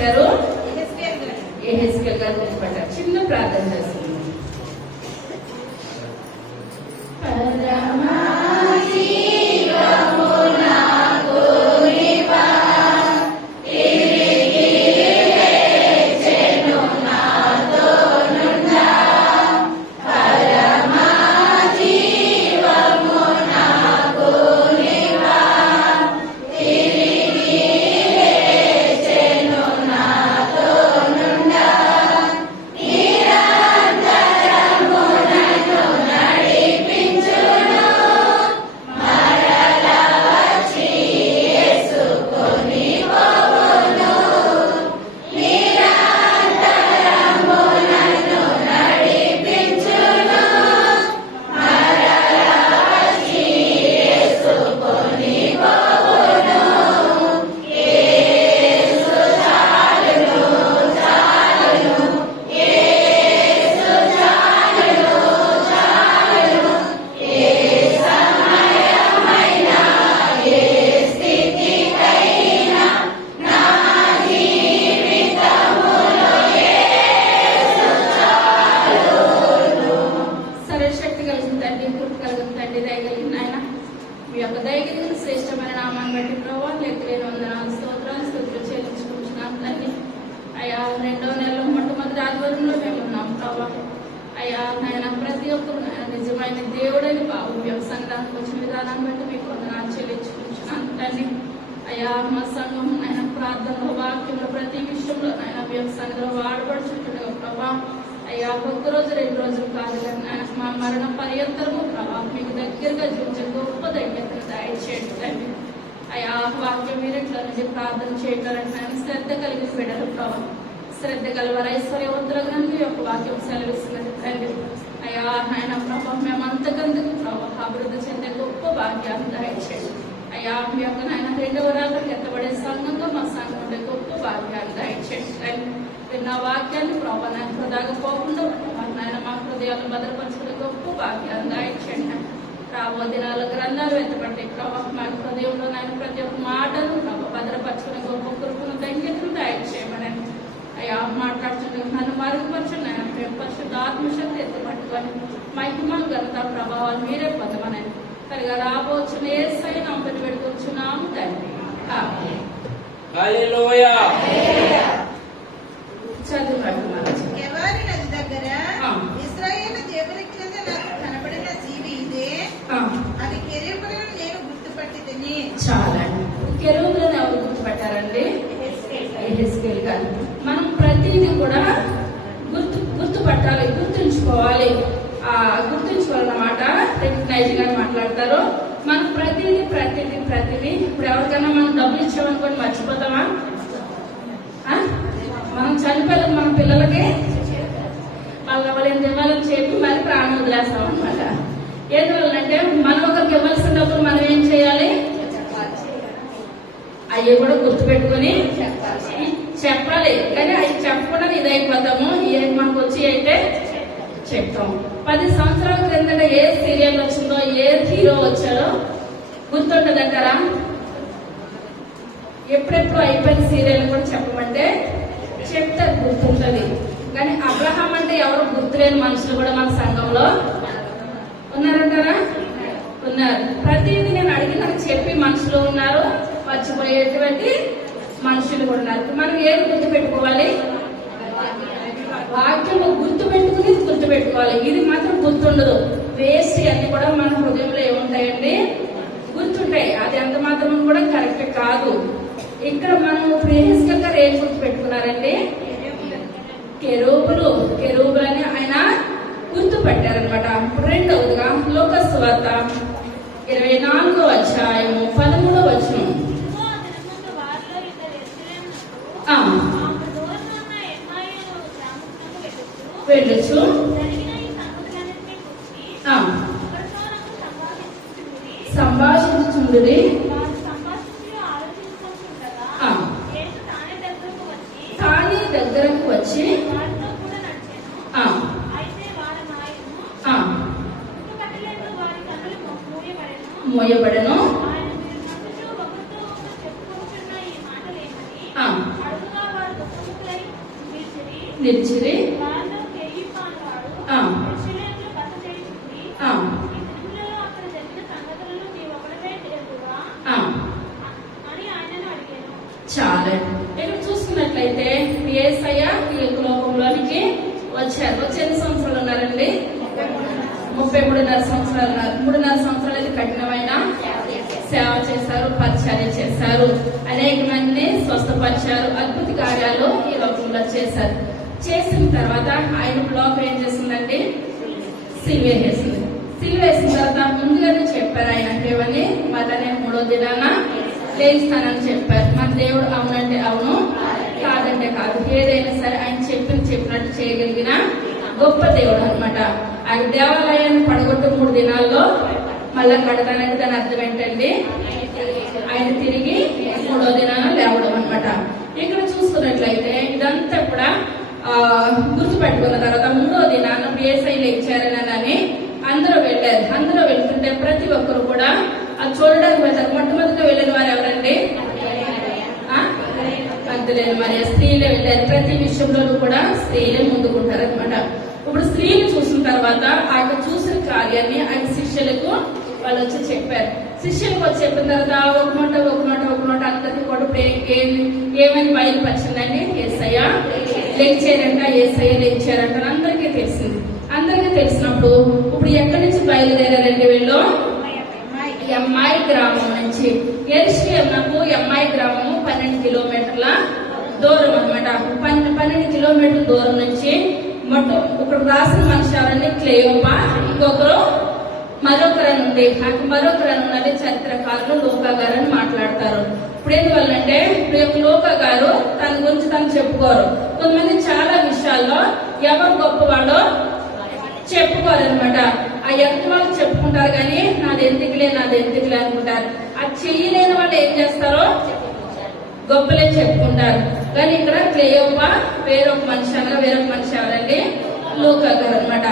గుర్తుపట్టారు? యెహెజ్కేల్ గారు గుర్తుపట్టారు. చిన్న ప్రార్థన చేస్తుంది. శ్రేష్టమైన నామాన్ని బట్టి ప్రభావ లెక్కలేని వందనాలు స్తోత్రాలు చెల్లించుకుంటున్నాం తండ్రి. అయ్యా 2వ నెలలో మొట్టమొదటి ఆధ్వర్యంలో మేము ఉన్నాం ప్రభావ. అయ్యా నాయన ప్రతి ఒక్కరు నిజమైన దేవుడని బాబు సంఘానికి వచ్చిన విధానాన్ని బట్టి మీకు వందనాలు చెల్లించుకుంటున్నాం తండ్రి. అయ్యా మా సంఘం ఆయన ప్రార్థనలో వాక్యంలో ప్రతి విషయంలో ఆయన సంఘంలో వాడబడుచుంటుండగా ప్రభా. అయ్యా 1 రోజు 2 రోజులు కాదు కానీ ఆయన మా మరణ పర్యంతరము ప్రభావ మీకు దగ్గరగా చూపించే గొప్ప ధన్యతను దయచేయండి తండ్రి. అయ్యా వాక్యం మీరెట్లా నుంచి ప్రార్థన చేయగలండి ఆయన శ్రద్ధ కలిగి పెడరు ప్రభావ. శ్రద్ధ కలవారు ఐశ్వర్యవంతులుగా మీ యొక్క వాక్యం సెలవిస్తున్నది తండ్రి. అయ్యా ఆయన ప్రభావ మేమంతకందుకు ప్రభావ అభివృద్ధి చెందే గొప్ప భాగ్యాన్ని దయచేయండి. అయ్యా మీ యొక్క నాయన 2వ రాత్రికి ఎత్తబడే సంఘంగా మా సంఘం ఉండే గొప్ప భాగ్యాన్ని దయచేయండి తండ్రి. నా వాక్యాన్ని ప్రభావ నాయన హృదయగా పోకుండా నాయన మా హృదయాలను భద్రపరచుకునే గొప్ప భాగ్యాన్ని దయచేయండి. రాబో దినాల గ్రంథాలు వెతపట్టి ప్రభావ మా హృదయంలో నాయన ప్రతి ఒక్క మాటను ప్రభావ భద్రపరచుకునే గొప్ప కృపను ధన్యతను దయచేయమని అయ్యా మాట్లాడుతుంటే నన్ను మరుగుపరచండి నాయన మేము పరిశుద్ధ ఆత్మశక్తి ఎత్తుపట్టుకొని మహిమను ఘనత ప్రభావాలు మీరే పొందమని సరిగా రాబోచున్న యేసయ్య నామమున వేడుకొచ్చున్నాము తండ్రి. ఆమేన్. హల్లెలూయా. ఎవరి నది దగ్గర ఇశ్రాయేలు దేవుని కింద నాకు కనబడిన జీవి ఇదే, అది కెరూబులను నేను గుర్తుపట్టితిని. చాలా కెరూబులను ఎవరు గుర్తుపట్టారండి? యెహెజ్కేల్ గారు. మనం ప్రతిదీ కూడా గుర్తుపట్టాలి, గుర్తుంచుకోవాలి. గుర్తుంచుకోవాలన్నమాట. రికగ్నైజ్ గా మాట్లాడతారు. మనం ప్రతిదీ ఇప్పుడు ఎవరికైనా మనం డబ్బులు ఇచ్చామనుకోండి మర్చిపోతామా? మనం చనిపోయాలి మన పిల్లలకి వాళ్ళని ఇవ్వాలని చెప్పి మరి ప్రాణం వదిలేస్తాం అనమాట. ఎందువల్లంటే మనం ఒకరికి ఇవ్వాల్సిన డబ్బులు మనం ఏం చేయాలి? అవి కూడా గుర్తుపెట్టుకుని చెప్పాలి. కానీ అవి చెప్పకుండా ఇదైపోతాము. మనకు వచ్చి అయితే చెప్తాం. 10 సంవత్సరాల క్రిందట ఏ సీరియల్ వచ్చిందో, ఏ హీరో వచ్చారో గుర్తుంటదంటారా? ఎప్పుడెప్పుడు అయిపోయిన సీరియల్ కూడా చెప్పమంటే చెప్తారు, గుర్తుంటది. కానీ అబ్రహాం అంటే ఎవరు గుర్తులేని మనుషులు కూడా మన సంఘంలో ఉన్నారంటారా? ఉన్నారు. ప్రతిదీ నేను అడిగిన చెప్పి మనుషులు ఉన్నారు, మర్చిపోయేటువంటి మనుషులు కూడా ఉన్నారు. మనం ఏది గుర్తుపెట్టుకోవాలి? వాక్యం గుర్తుపెట్టుకోవాలి. ఇది మాత్రం గుర్తుండదు. వేస్ట్ అన్ని కూడా మన హృదయంలో ఏముంటాయండి? గుర్తుంటాయి. అది ఎంత మాత్రం కూడా కరెక్ట్ కాదు. ఇక్కడ మనం యెహెజ్కేల్ గారు ఏం గుర్తు పెట్టుకున్నారండి? కెరూబులు అని ఆయన గుర్తు పెట్టారనమాట. 2వదిగా లూకా సువార్త 24వ అధ్యాయము 13వ వచనం. వెళ్ళొచ్చు. సంభాషించుచుండుడి. తానే దగ్గరకు వచ్చి మోయబడను. నిలిచిరి. వాళ్ళు కేయిఫాను వాడు ఆ. యెరూషలేములో బస చేయుచుండి, ఆ, ఈ దినములలో అక్కడ జరిగిన సంగతులను నీవు ఒకడవే ఎరుగుదువా ఆ. అని ఆయనను అడిగాను. చాలా ఇక్కడ చూసుకున్నట్లయితే యేసయ్య ఈ యొక్క లోకంలోనికి వచ్చారు. వచ్చి ఎన్ని సంవత్సరాలు ఉన్నారండి? 33.5 సంవత్సరాలు ఉన్నారు. 3.5 సంవత్సరాలు అయితే కఠినమైన సేవ చేశారు, పరిచర్య చేశారు, అనేక మందిని స్వస్థపరిచారు, అద్భుత కార్యాలు ఈ లోకంలో చేశారు. చేసిన తర్వాత ఆయన లోకం ఏం చేసిందండి? సిలువేసింది. సిలువేసిన తర్వాత ముందుగానే చెప్పారు ఆయన ఏమని, మళ్ళీ 3వ దినాన లేస్తానని చెప్పారు. మన దేవుడు అవునంటే అవును, కాదంటే కాదు. ఏదైనా సరే ఆయన చెప్పినట్టు చేయగలిగిన గొప్ప దేవుడు అనమాట. ఆయన దేవాలయాన్ని పడగొట్టు 3 దినాల్లో మళ్ళా కడతానంటే దాని అర్థం ఏంటండి? ఆయన తిరిగి 3వ దినాన లేవడం అనమాట. ఇక్కడ చూసుకున్నట్లయితే ఇదంతా కూడా గుర్తుపెట్టుకున్న తర్వాత 3వ దినాన యేసయ్య లేచారని అందరూ వెళ్ళారు. అందరూ వెళ్తుంటే ప్రతి ఒక్కరు కూడా అది చూడడానికి వెళ్తారు. మొట్టమొదటిగా వెళ్ళిన వారు ఎవరండి? మగ్దలేని మరియ. స్త్రీలే వెళ్ళారు. ప్రతి విషయంలోనూ కూడా స్త్రీలే ముందుకుంటారు అనమాట. ఇప్పుడు స్త్రీలు చూసిన తర్వాత ఆయన చూసిన కార్యాన్ని ఆయన శిష్యులకు వాళ్ళు వచ్చి చెప్పారు. శిష్యులకు వచ్చి చెప్పిన తర్వాత ఒక మాట అందరికీ కూడా ఏమని బయలుపరిచిందండి? యేసయ్య లేచారంట, యేసయ్య లేచారంట అందరికీ తెలిసింది. అందరికీ తెలిసినప్పుడు ఇప్పుడు ఎక్కడి నుంచి బయలుదేరారండి వీళ్ళు? ఎమ్మాయి గ్రామం నుంచి. యెరూషలేమునకు ఎమ్మాయి గ్రామము 12 కిలోమీటర్ల దూరం అనమాట. 12 కిలోమీటర్ల దూరం నుంచి ఒకరు రాసిన మనిషి ఎవరండి? క్లెయోపా. ఇంకొకరు మరొకరని ఉంది. మరొకరని ఉన్నది చరిత్రకారులు లూకా గారు అని మాట్లాడతారు. ఇప్పుడు ఎందువల్లంటే ఇప్పుడు లూకా గారు తన గురించి తను చెప్పుకోరు. కొంతమంది చాలా విషయాల్లో ఎవరు గొప్పవాళ్ళో చెప్పుకోరు అనమాట. ఆ ఎంత వాళ్ళు చెప్పుకుంటారు కానీ నాది ఎందుకులే అనుకుంటారు. అది చెయ్యలేని వాళ్ళు ఏం చేస్తారో గొప్పలే చెప్పుకుంటారు. కానీ ఇక్కడ క్లెయోపా వేరొక మనిషి ఎవరండి? లూకా గారు అనమాట.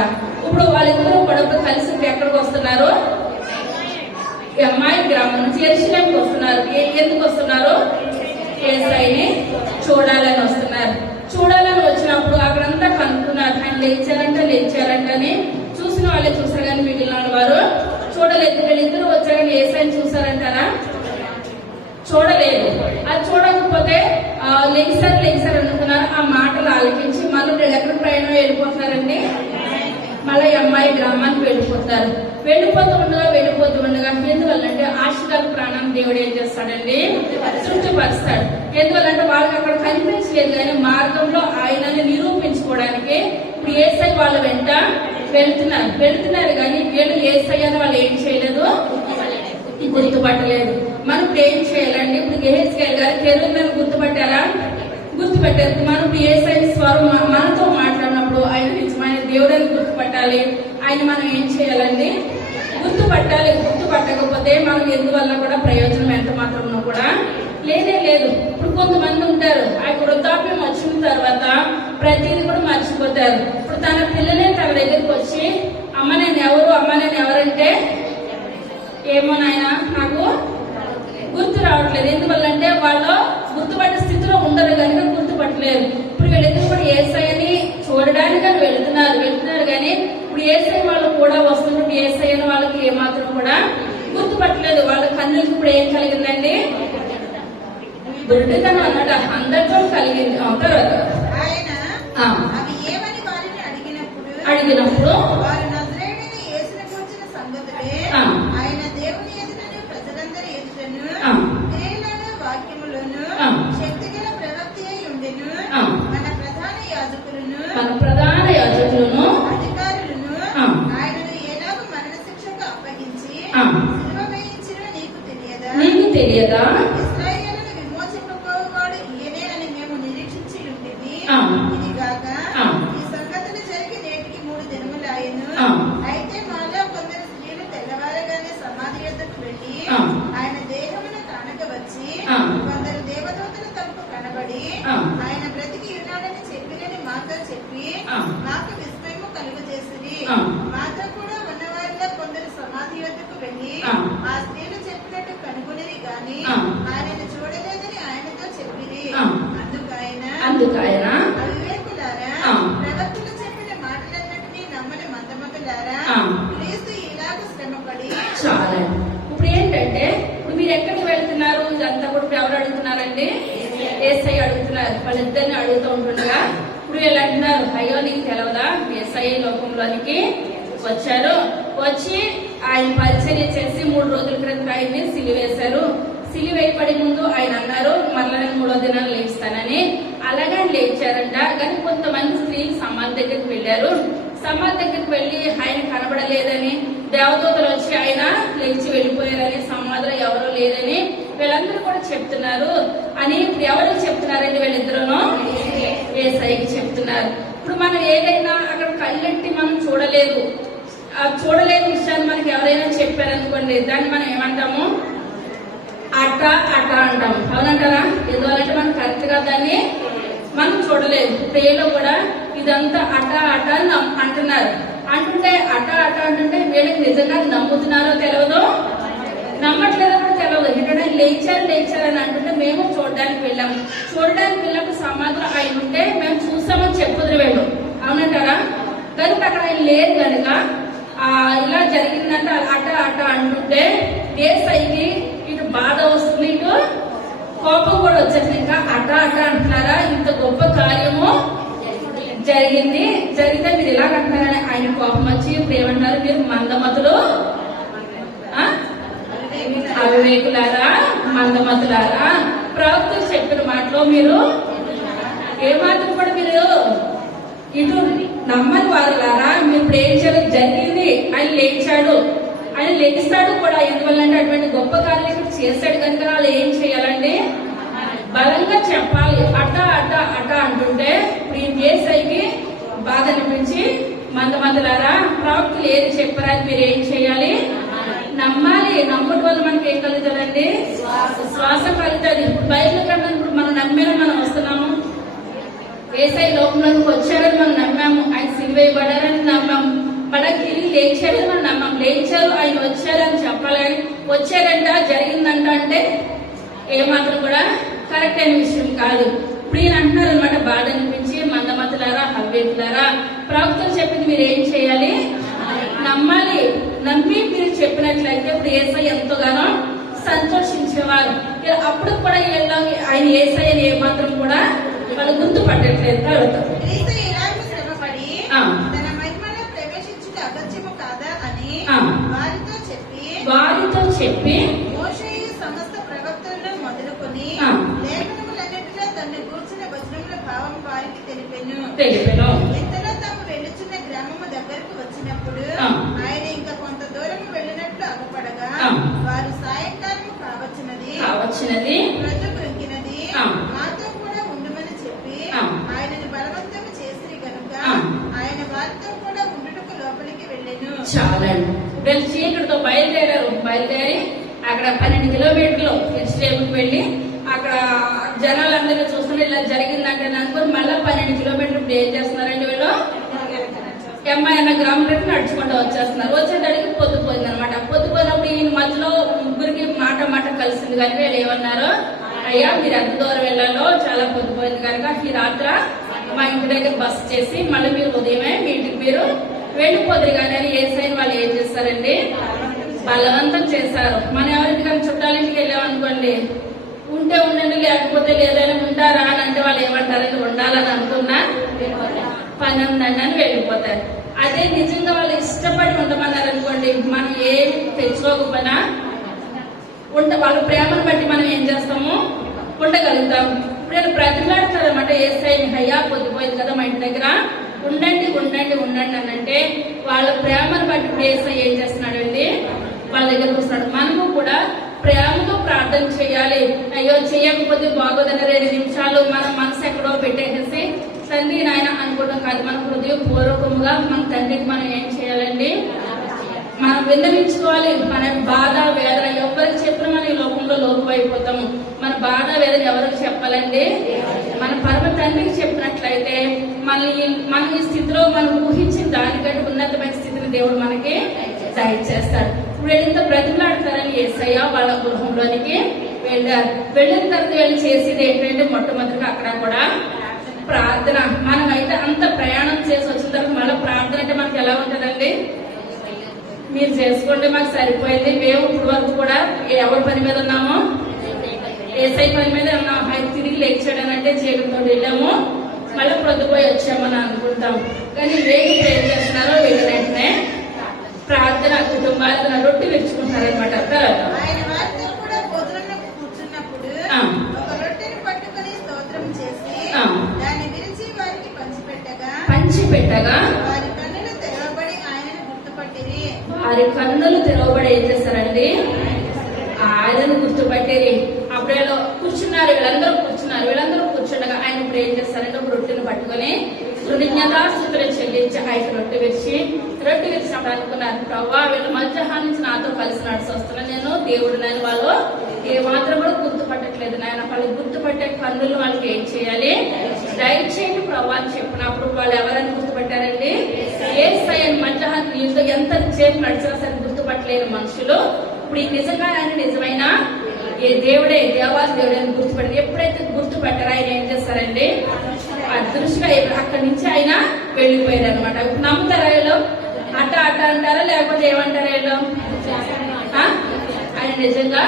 ఇప్పుడు వాళ్ళిద్దరూ కూడా కలిసి ఎక్కడికి వస్తున్నారు? ఎమ్మాయి గ్రామం నుంచి యెరూషలేముకి వస్తున్నారు. ఎందుకు వస్తున్నారు? యేసయ్యని చూడాలని వస్తున్నారు. చూడాలని వచ్చినప్పుడు అక్కడంతా కనుక్కున్నారు. ఆయన లేచారంట అని చూసిన వాళ్ళే చూసారు కానీ మిగిలిన వారు చూడలేదు. వీళ్ళిద్దరూ వచ్చారని యేసయ్యని చూసారంటారా? చూడలేదు. అది చూడకపోతే లెగిసారు అనుకున్నారు. ఆ మాటలు ఆలకించి మళ్ళీ వీళ్ళు ఎక్కడ ప్రయాణం వెళ్ళిపోతున్నారండి? మళ్ళీ అమ్మాయి గ్రామానికి వెళ్ళిపోతారు. వెళ్ళిపోతూ ఉండగా ఎందువల్లంటే ఆశీర్వాద ప్రాణాన్ని దేవుడు ఏం చేస్తాడండి? తృప్తిపరుస్తాడు. ఎందువల్లంటే వాళ్ళకి అక్కడ కనిపించలేదు కానీ మార్గంలో ఆయనని నిరూపించుకోవడానికి ఇప్పుడు యేసయ్య వాళ్ళ వెంట వెళ్తున్నారు కానీ వీళ్ళు యేసయ్య అని వాళ్ళు ఏం చేయలేదు, గుర్తుపట్టలేదు. మనం ఇప్పుడు ఏం చేయాలండి? ఇప్పుడు గెహెజ్కేల్ గారు కెరూబులను గుర్తుపట్టారా? గుర్తుపెట్టారు. మనం ఇప్పుడు యేసయ్య స్వరం మనతో మాట్లాడినప్పుడు ఆయన నిజమైన దేవుడని గుర్తుపట్టాలి. ఆయన మనం ఏం చేయాలండి? గుర్తుపట్టాలి. గుర్తుపట్టకపోతే మనం ఎందువల్ల కూడా ప్రయోజనం ఎంత మాత్రమో కూడా లేదు. ఇప్పుడు కొంతమంది ఉంటారు ఆ వృద్ధాప్యం వచ్చిన తర్వాత ప్రతిదీ కూడా మర్చిపోతారు. ఇప్పుడు తన పిల్లలే తన దగ్గరికి వచ్చి అమ్మ నేను ఎవరంటే ఏమో నాయన నాకు గుర్తు రావట్లేదు. ఎందువల్లంటే వాళ్ళు గుర్తుపట్టే స్థితిలో ఉండరు కనుక గుర్తుపట్టలేరు. ఇప్పుడు వీళ్ళిద్దరు కూడా యేసయ్యని చూడడానికి వెళ్తున్నారు కానీ ఇప్పుడు యేసయ్య వాళ్ళు కూడా వస్తున్నట్టు యేసయ్యని వాళ్ళకి ఏమాత్రం కూడా గుర్తుపట్టలేదు. వాళ్ళ కన్నులకు ఇప్పుడు ఏం కలిగిందండి? గుడ్డితనం అన్నమాట అందరితో కలిగింది. తర్వాత ఆయన అవి ఏమని వారిని అడిగినప్పుడు వారు నజరేయుడైన యేసును గూర్చిన సంగతులే ఆయన దేవుని ఎదుటను ప్రజలందరి ఎదుటను క్రియలను వాక్యములను శక్తిగల ప్రవక్తి అయి ఉండెను. మన ప్రధాన యాజకులను అధికారులను ఆయనను ఏలాగు మరణ శిక్షకు అప్పగించి సిలువ వేయించినో నీకు తెలియదా? ఇశ్రాయేలును విమోచింపబోవాడు ఈయనే అని మేము నిరీక్షించి ఉంటిమి. ఇదిగాక ఈ సంగతులు జరిగి నేటికి 3 దినములాయెను. అయితే మాలో కొందరు స్త్రీలు తెల్లవారగానే సమాధి యొద్దకు వెళ్లి ఆయన దేహమును కానక వచ్చి కొందరు దేవదూతల తలుపు కనబడి ఆయన బ్రతికి ఉన్నాడని చెప్పినని మాతో చెప్పి మాకు విస్మయము కలుగజేసిరి. మాతో కూడా ఉన్నవారిలో కొందరు సమాధి యొద్దకు వెళ్లి ఆ స్త్రీలు చెప్పినట్టు కనుగొనిరి గాని ఆయనను చూడలేదని ఆయనతో చెప్పిరి. అందుకు ఆయన అవివేకులారా స్నేహితులారా, ఆ. క్రీస్తు ఇలాగ శ్రమపడి చాలా. ఇప్పుడు ఏంటంటే ఇప్పుడు మీరు ఎక్కడికి వెళ్తున్నారు? ఇదంతా కూడా ఇప్పుడు ఎవరు అడుగుతున్నారండి? ఏసై అడుగుతున్నారు. వాళ్ళిద్దరిని అడుగుతూ ఉంటుండగా ఇప్పుడు వీళ్ళు అంటున్నారు, అయ్యో నీకు తెలవదా ఏసై లోకంలోనికి వచ్చారు, వచ్చి ఆయన పరిచర్య చేసి 3 రోజుల క్రితం ఆయన్ని సిలివేశారు. సిలివేయబడి ముందు ఆయన అన్నారు మరలా నేను 3వ దినాలు లేస్తానని. అలాగే లేచారంట. కానీ కొంతమంది స్త్రీలు సమాధి దగ్గరికి వెళ్ళారు. సమాధి దగ్గరికి వెళ్ళి ఆయన కనబడలేదని, దేవదూతలు వచ్చి ఆయన లేచి వెళ్ళిపోయారని, సమాధిలో ఎవరూ లేదని వీళ్ళందరూ కూడా చెప్తున్నారు అని. ఇప్పుడు ఎవరికి చెప్తున్నారండి? వీళ్ళిద్దరూను యేసయ్యకి చెప్తున్నారు. ఇప్పుడు మనం ఏదైనా అక్కడ కళ్ళెట్టి మనం చూడలేదు, చూడలేని విషయాన్ని మనకి ఎవరైనా చెప్పారనుకోండి, దాన్ని మనం ఏమంటాము? అట అట అంటాం. అవునంటారా? ఎందువల్లంటే మనం కరెక్ట్ గా దాన్ని మనం చూడలేదు. ప్రేలో కూడా ఇదంతా అట అట అని అంటున్నారు. అంటుంటే అట అట అంటుంటే వీళ్ళకి నిజంగా నమ్ముతున్నారో తెలియదు, నమ్మట్లేదో కూడా తెలియదు. ఎందుకంటే లేచారు అని అంటుంటే మేము చూడడానికి వెళ్ళాము. చూడడానికి వెళ్ళినప్పుడు సమాధిలో ఆయన ఉంటే మేము చూసామని చెప్పుదురు వెళ్ళు. అవునంటారా? కనుక అక్కడ ఆయన లేదు కనుక ఇలా జరిగిందంటే అట అట అంటుంటే యేసయ్యకి ఇటు బాధ వస్తుంది, ఇటు కోపం కూడా వచ్చేసింది. ఇంకా అట అట అంటున్నారా? ఇంత గొప్ప కార్యము జరిగితే మీరు ఇలా అంటున్నారని ఆయన కోపం వచ్చి ఇప్పుడు ఏమంటారు? మీరు మందమతులు, అవివేకులారా, మందమతులారా, ప్రవక్తలు చెప్పిన మాటలో మీరు ఏమాత్రం కూడా మీరు ఇటు నమ్మని వారులారా, మీరు ఇప్పుడు ఏం చేయాలి? జరిగింది, ఆయన లేచాడు, ఆయన లేస్తాడు కూడా. ఎందువల్లంటే అటువంటి గొప్ప కార్యాలు చేశాడు కనుక వాళ్ళు ఏం చేయాలండి? బలంగా చెప్పాలి. అట అట అట అంటుంటే ఇప్పుడు ఈ యేసయ్యకి బాధ అనిపించి మందలారా ప్రవక్తలు ఏది చెప్పారని మీరు ఏం చేయాలి? నమ్మాలి. నమ్మడం వల్ల మనకి ఏం కలుగుతుందండి? శ్వాస కలుగుతుంది. బైబిల్ కన్నా ఇప్పుడు మనం నమ్మేనా మనం వస్తున్నాము? యేసయ్య లోకంలోకి వచ్చాడని మనం నమ్మాము, ఆయన సిలువేయబడారని నమ్మాము, మనకి తిరిగి లేచాడని మనం నమ్మాము. లేచారు, ఆయన వచ్చారని చెప్పాలని, వచ్చారంట జరిగిందంట అంటే ఏమాత్రం కూడా కరెక్ట్ అయిన విషయం కాదు. ఇప్పుడు ఈయన అంటున్నారు అనమాట, బాధ అనిపించి మందమతులారా, అవివేకులారా, ప్రవక్తలు చెప్పింది మీరు ఏం చేయాలి? నమ్మాలి. నమ్మి మీరు చెప్పినట్లయితే ఇప్పుడు యేసయ్య ఎంతగానో సంతోషించేవారు. అప్పుడు కూడా ఆయన యేసయ్యని ఏమాత్రం కూడా వాళ్ళు గుర్తుపట్టట్లేదు. వారితో చెప్పి సమస్త ప్రవక్తలను మొదలుకొని లేఖనములన్నిటిలో తనను కూర్చున్న వచనముల భావం వారికి తెలిపెను. ఎంతలో తాము వెళ్ళుచున్న గ్రామము దగ్గరకు వచ్చినప్పుడు ఆయన ఇంకా కొంత దూరం వెళ్ళినట్లు అగపడగా వారు సాయంకాలం కావచ్చినది ప్రజుకినది మాతో కూడా ఉండమని చెప్పి ఆయనను బలవంతం చేసిరి గనుక ఆయన వారితో కూడా ఉండుటకు లోపలికి వెళ్ళెను. చాలండి. వీళ్ళు చీకటితో బయలుదేరి అక్కడ 12 కిలోమీటర్లు ఎరుషలేముకి వెళ్ళి అక్కడ జనాలందరినీ చూస్తున్నారు. ఇలా జరిగిందంటే అనుకుని మళ్ళీ 12 కిలోమీటర్లు ఇప్పుడు ఏం చేస్తున్నారండి? వీళ్ళు అన్న గ్రామంలోకి నడుచుకుంటూ వచ్చేస్తున్నారు. వచ్చేటడికి పొద్దుపోయింది అనమాట. పొద్దుపోయినప్పుడు ఈయన మధ్యలో ముగ్గురికి మాట కలిసింది కానీ వీళ్ళు ఏమన్నారు? అయ్యా మీరు ఎంత దూరం వెళ్ళాలో చాలా పొద్దుపోయింది కనుక ఈ రాత్ర మా ఇంటి దగ్గర బస్సు చేసి మళ్ళీ మీరు ఉదయమే మీ ఇంటికి మీరు వెళ్ళిపోదురు కానీ అని యేసయ్యని వాళ్ళు ఏం చేస్తారండి? బలవంతం చేశారు. మనం ఎవరింటికైనా చుట్టాలింటికి వెళ్ళామనుకోండి, ఉంటే ఉండండి లేకపోతే లేదని ఉంటారా అని అంటే వాళ్ళు ఏమంటారండి? ఉండాలని అనుకున్నా పని ఉందండి అని వెళ్ళిపోతారు. అదే నిజంగా వాళ్ళు ఇష్టపడి ఉండమన్నారు అనుకోండి, మనం ఏం తెచ్చుకోకపోయినా వాళ్ళ ప్రేమను బట్టి మనం ఏం చేస్తాము? ఉండగలుగుతాము. ఇప్పుడు ప్రతిలాడతారన్నమాట యేసయ్యని, అయ్యా పొద్దుపోయింది కదా మా ఇంటి దగ్గర ఉండండి అని అంటే వాళ్ళ ప్రేమను బట్టి ఇప్పుడు యేసయ్య ఏం చేస్తున్నాడండి? వాళ్ళ దగ్గరకు వస్తున్నాడు. మనము కూడా ప్రేమతో ప్రార్థన చేయాలి. అయ్యో చేయకపోతే బాగోదని 2 నిమిషాలు మన మనసు ఎక్కడో పెట్టేసేసి తండ్రి నాయన అనుకోవడం కాదు. మన హృదయపూర్వకంగా మన తండ్రికి మనం ఏం చేయాలండి? మనం విన్నవించుకోవాలి. మన బాధ వేదన ఎవరికి చెప్పినా మనం ఈ లోకంలో లోపు అయిపోతాము. మన బాధ వేదన ఎవరికి చెప్పాలండి? మన పరమ తండ్రికి చెప్పినట్లయితే మన ఈ స్థితిలో మనం ఊహించిన దానికంటే ఉన్నతమైన స్థితిని దేవుడు మనకి దయచేస్తాడు. ఇప్పుడు ఎంత బ్రతిమలాడతారని యేసయ్య వాళ్ళ గృహంలోనికి వెళ్ళారు. వెళ్ళిన తర్వాత వీళ్ళు చేసేది ఏంటంటే మొట్టమొదటిగా అక్కడ కూడా ప్రార్థన. మనమైతే అంత ప్రయాణం చేసి వచ్చిన తర్వాత మళ్ళీ ప్రార్థన అంటే మనకి ఎలా ఉంటుందండి? మీరు చేసుకోండి, మాకు సరిపోయింది. మేము ఇప్పుడు వరకు కూడా ఎవరి పని మీద ఉన్నామో? ఏసై పని మీద ఉన్నాం. ఆయన తిరిగి లేచాడనంటే చీకటితో వెళ్ళాము, మళ్ళీ ప్రొద్దుపోయి వచ్చామని అనుకుంటాం. కానీ వేగి ఏం చేస్తున్నారో వెళ్ళిన వెంటనే ప్రార్థన, కుటుంబాలు రొట్టె విరుచుకుంటారనమాట. ఆయన వారితో కూడా భోజనంలో కూర్చున్నప్పుడు ఒక రొట్టెను పట్టుకొని స్తోత్రం చేసి దాన్ని విరిచి వారికి పంచిపెట్టగా వారి కన్నులు తెరవబడి ఆయనను గుర్తుపట్టిరి. వారి కన్నులు తెరవబడి ఏం చేస్తారండి? ఆయనను గుర్తుపట్టేది. అప్పుడేలో కూర్చున్నారు, వీళ్ళందరూ కూర్చుండగా ఆయన ఇప్పుడు ఏం చేస్తారంటే ఒక రొట్టెను పట్టుకొని కృతజ్ఞతాస్తుతులు చెల్లించి ఆయన రొట్టె విరిచినప్పుడు అనుకున్నారు, ప్రవ్వా వీళ్ళు మధ్యాహ్నం నుంచి నాతో కలిసి నడిచి వస్తున్నారు, నేను దేవుడు నన్ను వాళ్ళు ఏ మాత్రం కూడా గుర్తుపట్టట్లేదు నాయన, వాళ్ళు గుర్తుపట్టే కన్నులు వాళ్ళకి ఏం చేయాలి? దయచేయండి ప్రవ్వా అని చెప్పినప్పుడు వాళ్ళు ఎవరైనా గుర్తుపట్టారండి? యేసయ్య. మధ్యాహ్నం ఎంత సేపు నడిచినా సరే గుర్తుపట్టలేని మనుషులు ఇప్పుడు ఈ నిజంగా ఆయన నిజమైన ఏ దేవుడే, దేవాసి దేవుడే అని గుర్తుపట్టి ఎప్పుడైతే గుర్తుపట్టారో ఆయన ఏం చేస్తారండి? అదృష్టంగా అక్కడి నుంచి ఆయన వెళ్ళిపోయారు అనమాట. ఇప్పుడు నమ్ముతారా వీళ్ళు? అట్ట అంటారా లేకపోతే ఏమంటారా వీళ్ళు? ఆయన నిజంగా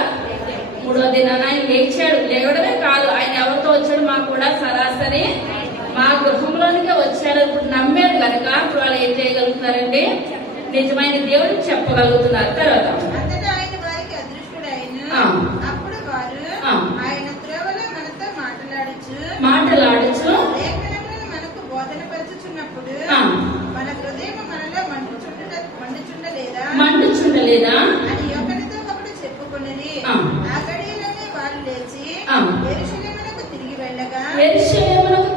3వ దినాన ఆయన లేచాడు. లేవడమే కాదు, ఆయన ఎవరితో వచ్చాడు? మాకు కూడా సరాసరి మా గృహంలోనికే వచ్చాడు. ఇప్పుడు నమ్మారు కనుక ఇప్పుడు వాళ్ళు ఏం చేయగలుగుతున్నారండి? నిజమైన దేవుడిని చెప్పగలుగుతున్నారు. తర్వాత అప్పుడు వారు ఆయన త్రోవలో మనతో మాట్లాడుచు లేఖనములను మనకు బోధనపరచుచున్నప్పుడు మన హృదయం మనలో మండుచుండలేదా అని ఒకరితో ఒకడు చెప్పుకున్నది. ఆ గడియలోనే వారు లేచి యెరూషలేమునకు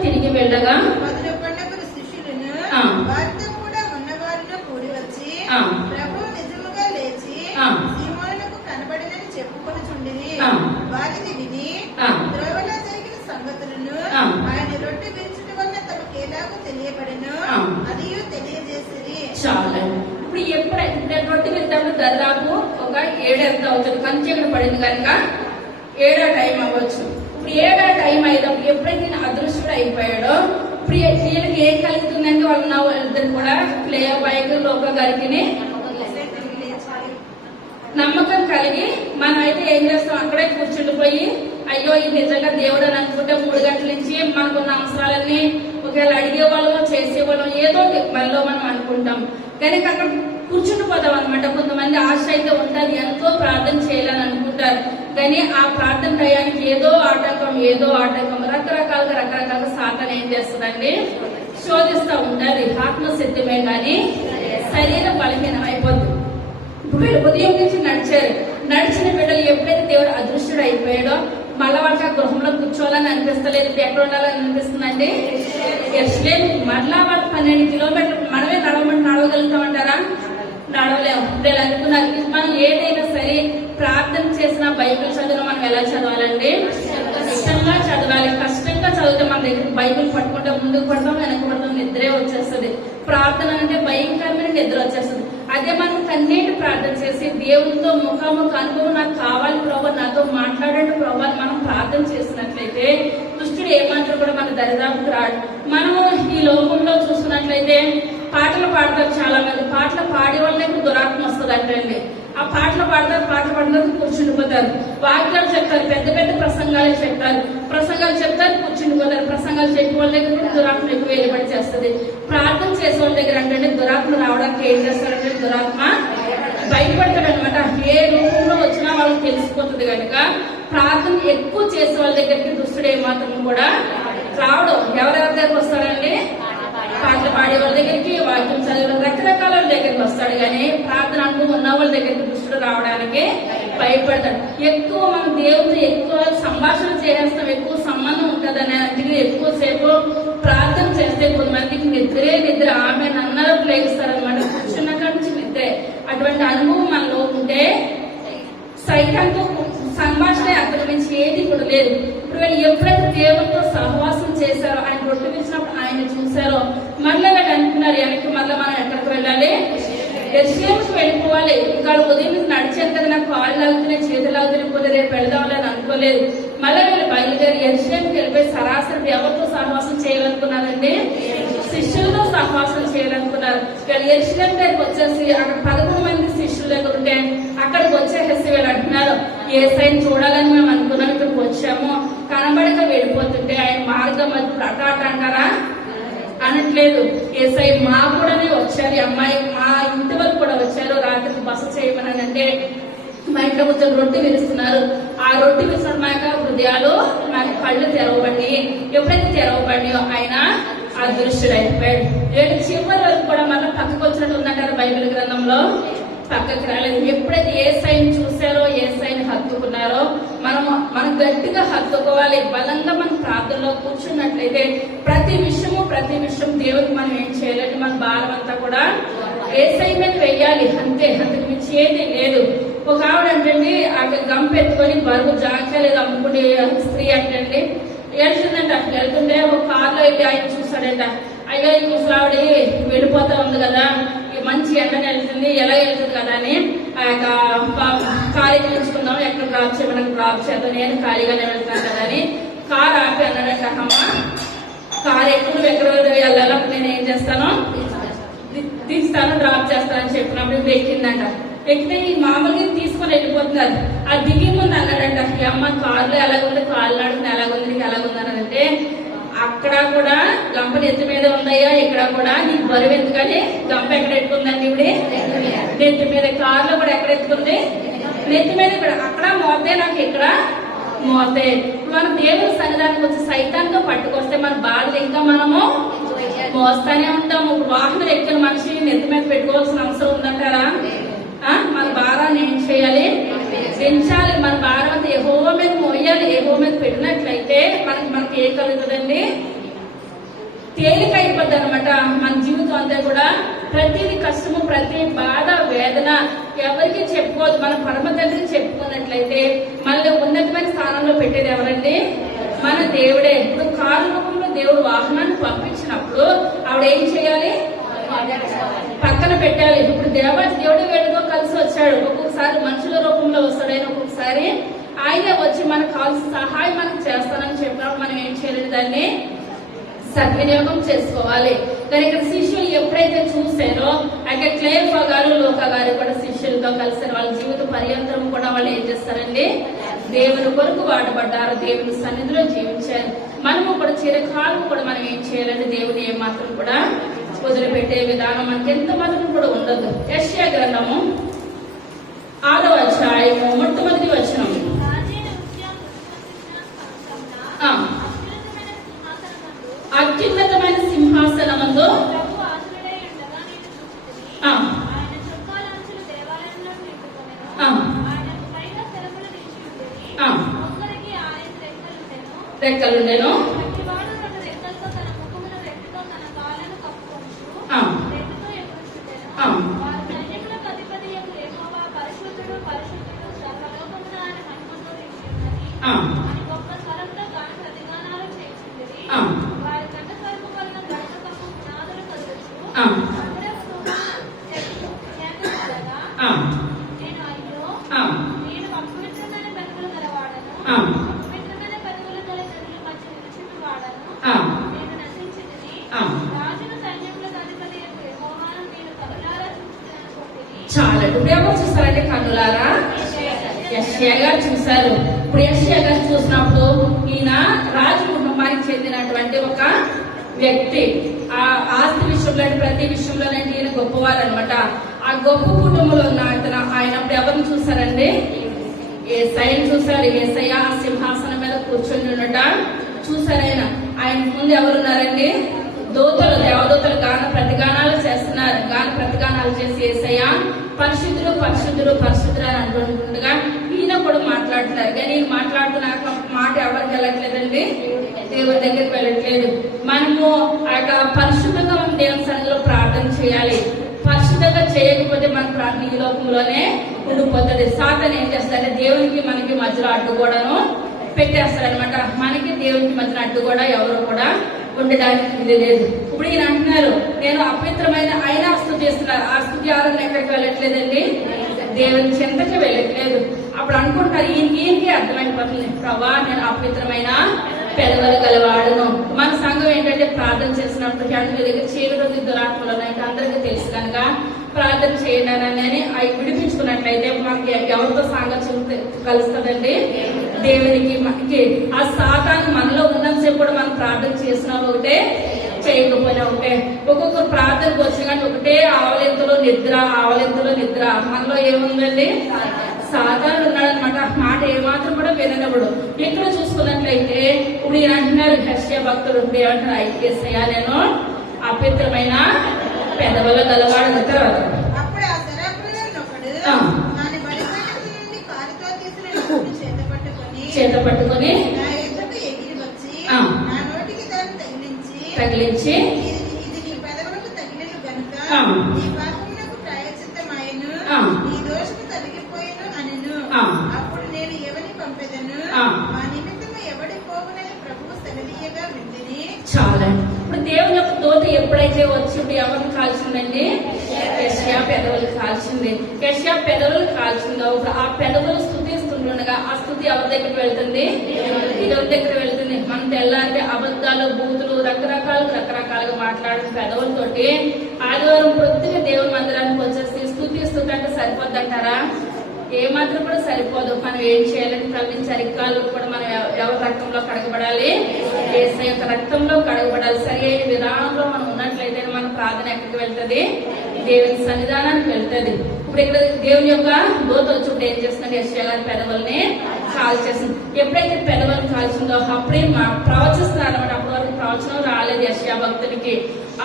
తిరిగి వెళ్ళగా మొదలు పండగలు శిష్యులను వారితో కూడా ఉన్నవారిలో కూడి వచ్చి ప్రభువు నిజముగా లేచి సీమోనుకు కనబడినని చెప్పుకొనుచుండిరి. వారిని విని త్రోవలో జరిగిన సంగతులను ఆయన రొట్టె విరుచుట వల్ల తమకు ఎలాగో తెలియబడెను అది తెలియజేసిరి. చాలా ఇప్పుడు ఎప్పుడైతే రొట్టె విరుచుటప్పుడు దాదాపు ఒక 7 ఎంత అవుతుంది, కంచెక్కడ పడింది కనుక 7 టైం అవ్వచ్చు. ఇప్పుడు 7 టైం అయినప్పుడు ఎప్పుడైతే అదృష్టుడు అయిపోయాడో ఇప్పుడు వీళ్ళకి ఏం కలుగుతుందంటే వాళ్ళిద్దరు కూడా ప్లేయబాయికి లోక గారికి నమ్మకం కలిగి మనం అయితే ఏం చేస్తాం? అక్కడే కూర్చుండిపోయి అయ్యో ఇది నిజంగా దేవుడు అని అనుకుంటే 3 గంటల నుంచి మనకున్న అవసరాలన్నీ ఒకవేళ అడిగేవాళ్ళం చేసేవాళ్ళం ఏదో మనలో మనం అనుకుంటాం. కానీ అక్కడ కూర్చుండిపోతాం అనమాట. కొంతమంది ఆశ అయితే ఉంటుంది, ఎంతో ప్రార్థన చేయాలని అనుకుంటారు. కానీ ఆ ప్రార్థన టయానికి ఏదో ఆటంకం రకరకాలుగా సాతాను ఏం చేస్తుందండి? శోధిస్తూ ఉంటుంది. ఆత్మశక్తిమే కానీ శరీరం బలహీనం అయిపోతుంది. ఇప్పుడు ఉదయం నుంచి నడిచిన బిడ్డలు ఎప్పుడైతే దేవుడు అదృష్టుడు అయిపోయాడో మళ్ళా వాళ్ళకి ఆ గృహంలో కూర్చోవాలని అనిపిస్తలేదు, ఎక్కడ ఉండాలని అనిపిస్తుందండి? యెరూషలేము. మళ్ళా వాళ్ళు 12 కిలోమీటర్లు మనమే నడవగలుగుతామంటారా? నడవలేము. వీళ్ళు అనుకున్నారు మనం ఏదైనా సరే ప్రార్థన చేసిన బైబిల్ చదువును మనం ఎలా చదవాలండి? కష్టంగా చదవాలి. కష్టంగా చదివితే మన దగ్గర బైబిల్ పట్టుకుంటే ముందుకు పడతాం, వెనక్కి పడతాం, నిద్రే వచ్చేస్తుంది. ప్రార్థన అంటే భయంకరమైన నిద్ర వచ్చేస్తుంది. అదే మనం కన్నీటి ప్రార్థన చేసి దేవునితో ముఖాముఖ అనుభవం నాకు కావాలి ప్రభు, నాతో మాట్లాడండి ప్రభు అని మనం ప్రార్థన చేసినట్లయితే దుష్టుడు ఏమాత్రం కూడా మన దరిదాపుకు రాడు. మనము ఈ లోకంలో చూస్తున్నట్లయితే పాటలు పాడతారు చాలా మంది. పాటలు పాడే వాళ్ళకి దురాత్మ వస్తుంది అంటండి. ఆ పాటలు పాడినందుకు కూర్చుండిపోతారు. వాక్యాలు చెప్తారు, పెద్ద ప్రసంగాలు చెప్తారు కూర్చుండిపోతారు. ప్రసంగాలు చెప్పే వాళ్ళ దగ్గర కూడా దురాత్మ ఎక్కువ వెలుబడి చేస్తుంది. ప్రార్థన చేసే వాళ్ళ దగ్గర అంటే దురాత్మ రావడానికి ఏం చేస్తారంటే దురాత్మ భయపడతాడు అనమాట. ఏ రూపంలో వచ్చినా వాళ్ళకి తెలిసిపోతుంది కనుక ప్రార్థన ఎక్కువ చేసే వాళ్ళ దగ్గరికి దుష్టుడు ఏమాత్రం కూడా రావడం. ఎవరెవరి దగ్గరకు వస్తాడండి? పాటలు పాడే వాళ్ళ దగ్గరికి, వాక్యం చదివే రకరకాల దగ్గరికి వస్తాడు. కానీ ప్రార్థన అనుభవం ఉన్న వాళ్ళ దగ్గరికి దుష్టుడు రావడానికి భయపడతాడు. ఎక్కువ మనం దేవుడితో ఎక్కువ సంభాషణ చేస్తాం, ఎక్కువ సంబంధం ఉంటుందని అందుకే ఎక్కువసేపు ప్రార్థన చేస్తే కొంతమందికి నిద్ర ఆమె నన్నలో ప్లేగిస్తారనమాట. కూర్చున్న నుంచి నిద్రే. అటువంటి అనుభవం మనలో ఉంటే సైతంతో సంభాషణ అక్కడ నుంచి ఏది కూడా లేదు. ఇప్పుడు వీళ్ళు ఎప్పుడైతే దేవుడితో సహవాసం చేశారో, ఆయన రొట్టె విచ్చినప్పుడు ఆయన చూశారో మళ్ళీ వీళ్ళు అనుకున్నారు వెనక్కి మళ్ళీ మనం ఎక్కడికి వెళ్ళాలి? యెరూషలేముకి వెళ్ళిపోవాలి. ఇంకా ఉదయం నుంచి నడిచాను కదా, నాకు కాళ్ళు లాగుతున్నాయి, చేతులు లాగుతున్నాయి, పోతే రేపు వెళ్దామని అనుకోలేదు. మళ్ళీ వీళ్ళు బయలుదేరి యెరూషలేముకి వెళ్ళిపోయి సరాసరి ఎవరితో సహవాసం చేయాలనుకున్నారండి? శిష్యులతో సహవాసం చేయాలనుకున్నారు. ఇక్కడ యెరూషలేం దగ్గరికి వచ్చేసి అక్కడ 11 మంది శిష్యుల దగ్గర ఉంటే అక్కడికి వచ్చేసి వీళ్ళు అంటున్నారు, యేసయ్యని చూడాలని మేము అనుకున్నాం, ఇక్కడికి వచ్చాము, కనబడక వెళ్ళిపోతుంటే ఆయన మార్గం మధ్యలో అటాట అంటారా అనట్లేదు. యేసయ్య మా కూడానే వచ్చారు, ఈ అమ్మాయి మా ఇంటి వరకు కూడా వచ్చారు, రాత్రికి బస చేయమని అంటే మా ఇంట్లో కొంచెం రొట్టె విరుస్తున్నారు. ఆ రొట్టె విరుస్తున్న మా యొక్క హృదయాలు మాకు కళ్ళు తెరవబడి, ఎప్పుడైతే తెరవబడియో ఆయన అదృశ్యుడు అయిపోయాడు. ఏడు చివరి వరకు కూడా మళ్ళీ పక్కకు వచ్చినట్టు ఉందంటారు బైబిల్ గ్రంథంలో, పక్కకి రాలేదు. ఎప్పుడైతే యేసయ్యని చూసారో, యేసయ్యని హత్తుకున్నారో, మనం గట్టిగా హత్తుకోవాలి. బలంగా మనం ప్రార్థనలో కూర్చున్నట్లయితే ప్రతి విషయం దేవుడికి మనం ఏం చేయాలంటే మన భారం అంతా కూడా యేసయ్య మీద వెయ్యాలి, అంతే, అంతకు మించి ఏది లేదు. ఒక ఆవిడ అంటండి అక్కడ గంప ఎత్తుకొని బరువు జాగ్రత్తలేదు అమ్ముకునే స్త్రీ అంటండి వెళ్తుందంట. అక్కడ వెళ్తుంటే ఒక కార్లో వెళ్ళి ఆయన చూస్తాడంట, అయ్యో ఈ ముసలావిడ వెళ్ళిపోతా ఉంది కదా, మంచి ఎండని వెళ్తుంది, ఎలా వెళ్తుంది కదా అని ఆ యొక్క కారు ఎక్కించుకుందాం, ఎక్కడ డ్రాప్ చేయమని డ్రాప్ చేద్దాం, నేను ఖాళీగానే వెళ్తాను కదా అని కారు ఆపి అన్నాడంట. అమ్మ కారు ఎక్కువ ఎక్కడ వెళ్ళాలి, నేను ఏం చేస్తాను, తీస్తాను, డ్రాప్ చేస్తానని చెప్పినప్పుడు ఇప్పుడు ఎక్కిందంట. ఎక్కితే ఈ మామూలుగా తీసుకొని వెళ్ళిపోతున్నారు. ఆ దిగి ముందు అన్నాడంట, ఈ అమ్మ కారులో ఎలాగుంది, కాళ్ళు నడుతుంది ఎలాగుంది, నీకు ఎలాగుంది అన్నాడంటే అక్కడ కూడా గంప నెత్తి మీద ఉందయ్యా, ఇక్కడ కూడా నీకు బరువు ఎందుకని గంప ఎక్కడ ఎత్తుకుందండి, ఇవిడి నెత్తి మీద, కారులో కూడా ఎక్కడ ఎత్తుకుంది, నెత్తి మీద, ఇక్కడ అక్కడ మోతే, నాకు ఇక్కడ మోతే. మన దేవుని సన్నిధానికి వచ్చి సైతాన్తో పట్టుకొస్తే మన బాధలు ఇంకా మనము మోస్తానే ఉంటాము. వాహనం ఎక్కిన మనిషి నెత్తి మీద పెట్టుకోవాల్సిన అవసరం ఉందంటారా? మన భారాన్ని ఏం చేయాలి, పెంచాలి. మన భారం అంతా యెహోవా మీద మోయాలి. యెహోవా మీద పెట్టినట్లయితే మనకి ఏం కలుగుతుందండి, తేలిక అయిపోద్ది అనమాట. మన జీవితం అంతా కూడా ప్రతిది కష్టము, ప్రతి బాధ, వేదన ఎవరికి చెప్పుకోవద్దు. మన పరమ తండ్రికి చెప్పుకున్నట్లయితే మళ్ళీ ఉన్నతమైన స్థానంలో పెట్టేది ఎవరండి, మన దేవుడే. ఇప్పుడు కారు రూపంలో దేవుడు వాహనాన్ని పంపించినప్పుడు ఆవిడ ఏం చేయాలి, పక్కన పెట్టాలి. ఇప్పుడు దేవుడు వేడితో కలిసి వచ్చాడు. ఒక్కొక్కసారి మనుషుల రూపంలో వస్తాడు, ఒక్కొక్కసారి ఆయనే వచ్చి మనకు కావాల్సిన సహాయం మనకు చేస్తానని చెప్పినప్పుడు మనం ఏం చేయాలి, దాన్ని సద్వినియోగం చేసుకోవాలి. కానీ ఇక్కడ శిష్యులు ఎప్పుడైతే చూసారో అక్కడ క్లేఫా గారు, లోకా గారు కూడా శిష్యులతో కలిసి వాళ్ళ జీవిత పర్యంతరం కూడా వాళ్ళు ఏం చేస్తారండి, దేవుని కొరకు వాడబడ్డారు, దేవుని సన్నిధిలో జీవించారు. మనము కూడా చిరకాలం కూడా మనం ఏం చేయాలంటే దేవుని ఏమాత్రం కూడా వదిలిపెట్టే విధానం మనకి ఎంత మాత్రం కూడా ఉండదు. యెషయా గ్రంథము 6వ అధ్యాయము మొట్టమొదటి వచనం. అత్యున్నతమైన సింహాసనమందు రెక్కలుండేను, చాలా ఇప్పుడు ఎవరు చూస్తారంటే కన్నులారా యెషయా గారు చూశారు. ఇప్పుడు యెషయా గారు చూసినప్పుడు ఈయన రాజు కుటుంబానికి చెందినటువంటి ఒక వ్యక్తి. ఆ ఆస్తి విషయంలో ప్రతి విషయంలోనే ఈయన గొప్పవారు అనమాట. ఆ గొప్ప కుటుంబంలో ఉన్న ఆయన అప్పుడు ఎవరిని చూసారండి, యేసయ్యని చూశారు. యేసయ్య ఆ సింహాసనం మీద కూర్చొని ఉండట చూశారు. ఆయన ముందు ఎవరున్నారండి, దూతలు, దేవదూతలు గాన ప్రతిగానాలు చేస్తున్నారు. గాన ప్రతిగానాలు చేసి యేసయ్య పరిశుద్ధులు పరిశుద్ధులు పరిశుద్ధులు అని అంటుండగా ఈయన కూడా మాట్లాడుతున్నారు. కానీ ఈయన మాట్లాడుతున్న మాట ఎవరికి వెళ్ళట్లేదండి, దేవుని దగ్గరికి వెళ్ళట్లేదు. మనము ఆ యొక్క పరిశుద్ధంగా మనం దేవుని సన్నిధిలో ప్రార్థన చేయాలి. పరిశుద్ధంగా చేయకపోతే మన ప్రార్థన ఈ లోకంలోనే ఉండిపోతుంది. సాతాను ఏం చేస్తాడంటే దేవునికి మనకి మధ్యలో అడ్డుగోడను పెట్టేస్తాడనమాట. మనకి దేవునికి మధ్యన అడ్డుగోడ ఎవరు కూడా ఉండడానికి ఇది లేదు. ఇప్పుడు ఈయన అంటున్నారు, నేను అపవిత్రమైన అయినా స్తుతి చేస్తున్నారు. ఆ స్తుతి ఆరాధన ఎక్కడికి వెళ్ళట్లేదండి, దేవుని చెంతకి వెళ్ళట్లేదు. అప్పుడు అనుకుంటారు ఈయనకి అర్థమైపోతుంది, ప్రభా నేను అపవిత్రమైన పెదవులు గలవాడును. మన సంఘం ఏంటంటే ప్రార్థన చేసినప్పుడు మీ దగ్గర చీకటి దురాత్మలు ఉన్నాయి అందరికీ తెలుసు కనుక ప్రార్థన చేయండి అవి విడిపించుకున్నట్లయితే మనకి ఎవరితో సాంగత్యం కలుస్తుందండి? దేవునికి. మనకి ఆ సాతాను మనలో ఉన్నంతసేపు కూడా మనం ప్రార్థన చేసినా ఒకటే, చేయకపోయినా ఒకటే. ఒక్కొక్కరు ప్రార్థనకు వచ్చిన కానీ ఒకటే ఆవలింతలో నిద్ర. మనలో ఏముందండి? సాతాను ఉన్నాడనమాట. మాట ఏమాత్రం కూడా విననప్పుడు. ఇక్కడ చూసుకున్నట్లయితే ఇప్పుడు ఈయన అంటున్నారు హెర్షియా భక్తుడు ఇప్పుడు ఏమంటారు? ఐక్యసయ్యా నేను అపవిత్రమైన పెదవుల గలవాడు. అప్పుడు ఆ శరాపులలో ఒకడు దాని బలిపీఠం నుండి కారుతో తీసిన నూనెను చేత పట్టుకొని నా ఎదుటకు ఎగిరి వచ్చి నా నోటికి దాన్ని తగిలించి ఇది నీ పెదవులకు తగిలిన గనుక నీ పాపమునకు ప్రాయశ్చిత్తమాయెను, నీ దోషము తొలగిపోయెను అనెను. అప్పుడు నేను ఎవరిని పంపెదను? మా నిమిత్తము ఎవడి పోవునని ప్రభువు సెలవీయగా వింటిని. చాలా. ఇప్పుడు దేవుని యొక్క దూత ఎప్పుడైతే వచ్చి ఇప్పుడు ఎవరిని కాల్చిందండి? యెషయా పెదవులు కాల్చింది. యెషయా పెదవులు కాల్చింది. ఆ పెదవులు స్తుతిస్తుండగా ఆ స్తుతి ఎవరి దగ్గరికి వెళ్తుంది? దేవుని దగ్గర వెళ్తుంది. మనం తెల్లారితే అబద్ధాలు, బూతులు రకరకాలుగా మాట్లాడిన పెదవులతోటి ఆదివారం పొద్దుగా దేవుని మందిరానికి వచ్చేసి స్తుతిస్తుంటే సరిపోద్దంటారా? ఏమాత్రం కూడా సరిపోదు. మనం ఏం చేయాలని తల్లిని సరిగ్గాలు కూడా మనం ఎవరి రక్తంలో కడగబడాలి? యేసయ్య యొక్క రక్తంలో కడగబడాలి. సరి అయిన విధానంలో మనం ఉన్నట్లయితే మన ప్రార్థన ఎక్కడికి వెళ్తుంది? దేవుని సన్నిధానానికి వెళ్తుంది. ఇప్పుడు ఇక్కడ దేవుని యొక్క దూత వచ్చి ఏం చేస్తుంది? యెషయా గారి పెదవుల్ని కాల్చేసింది. ఎప్పుడైతే పెదవులను కాల్చిందో అప్పుడే ప్రవచిస్తున్నారు అనమాట. అప్పటి వరకు ప్రవచనం రాలేదు యెషయా భక్తునికి.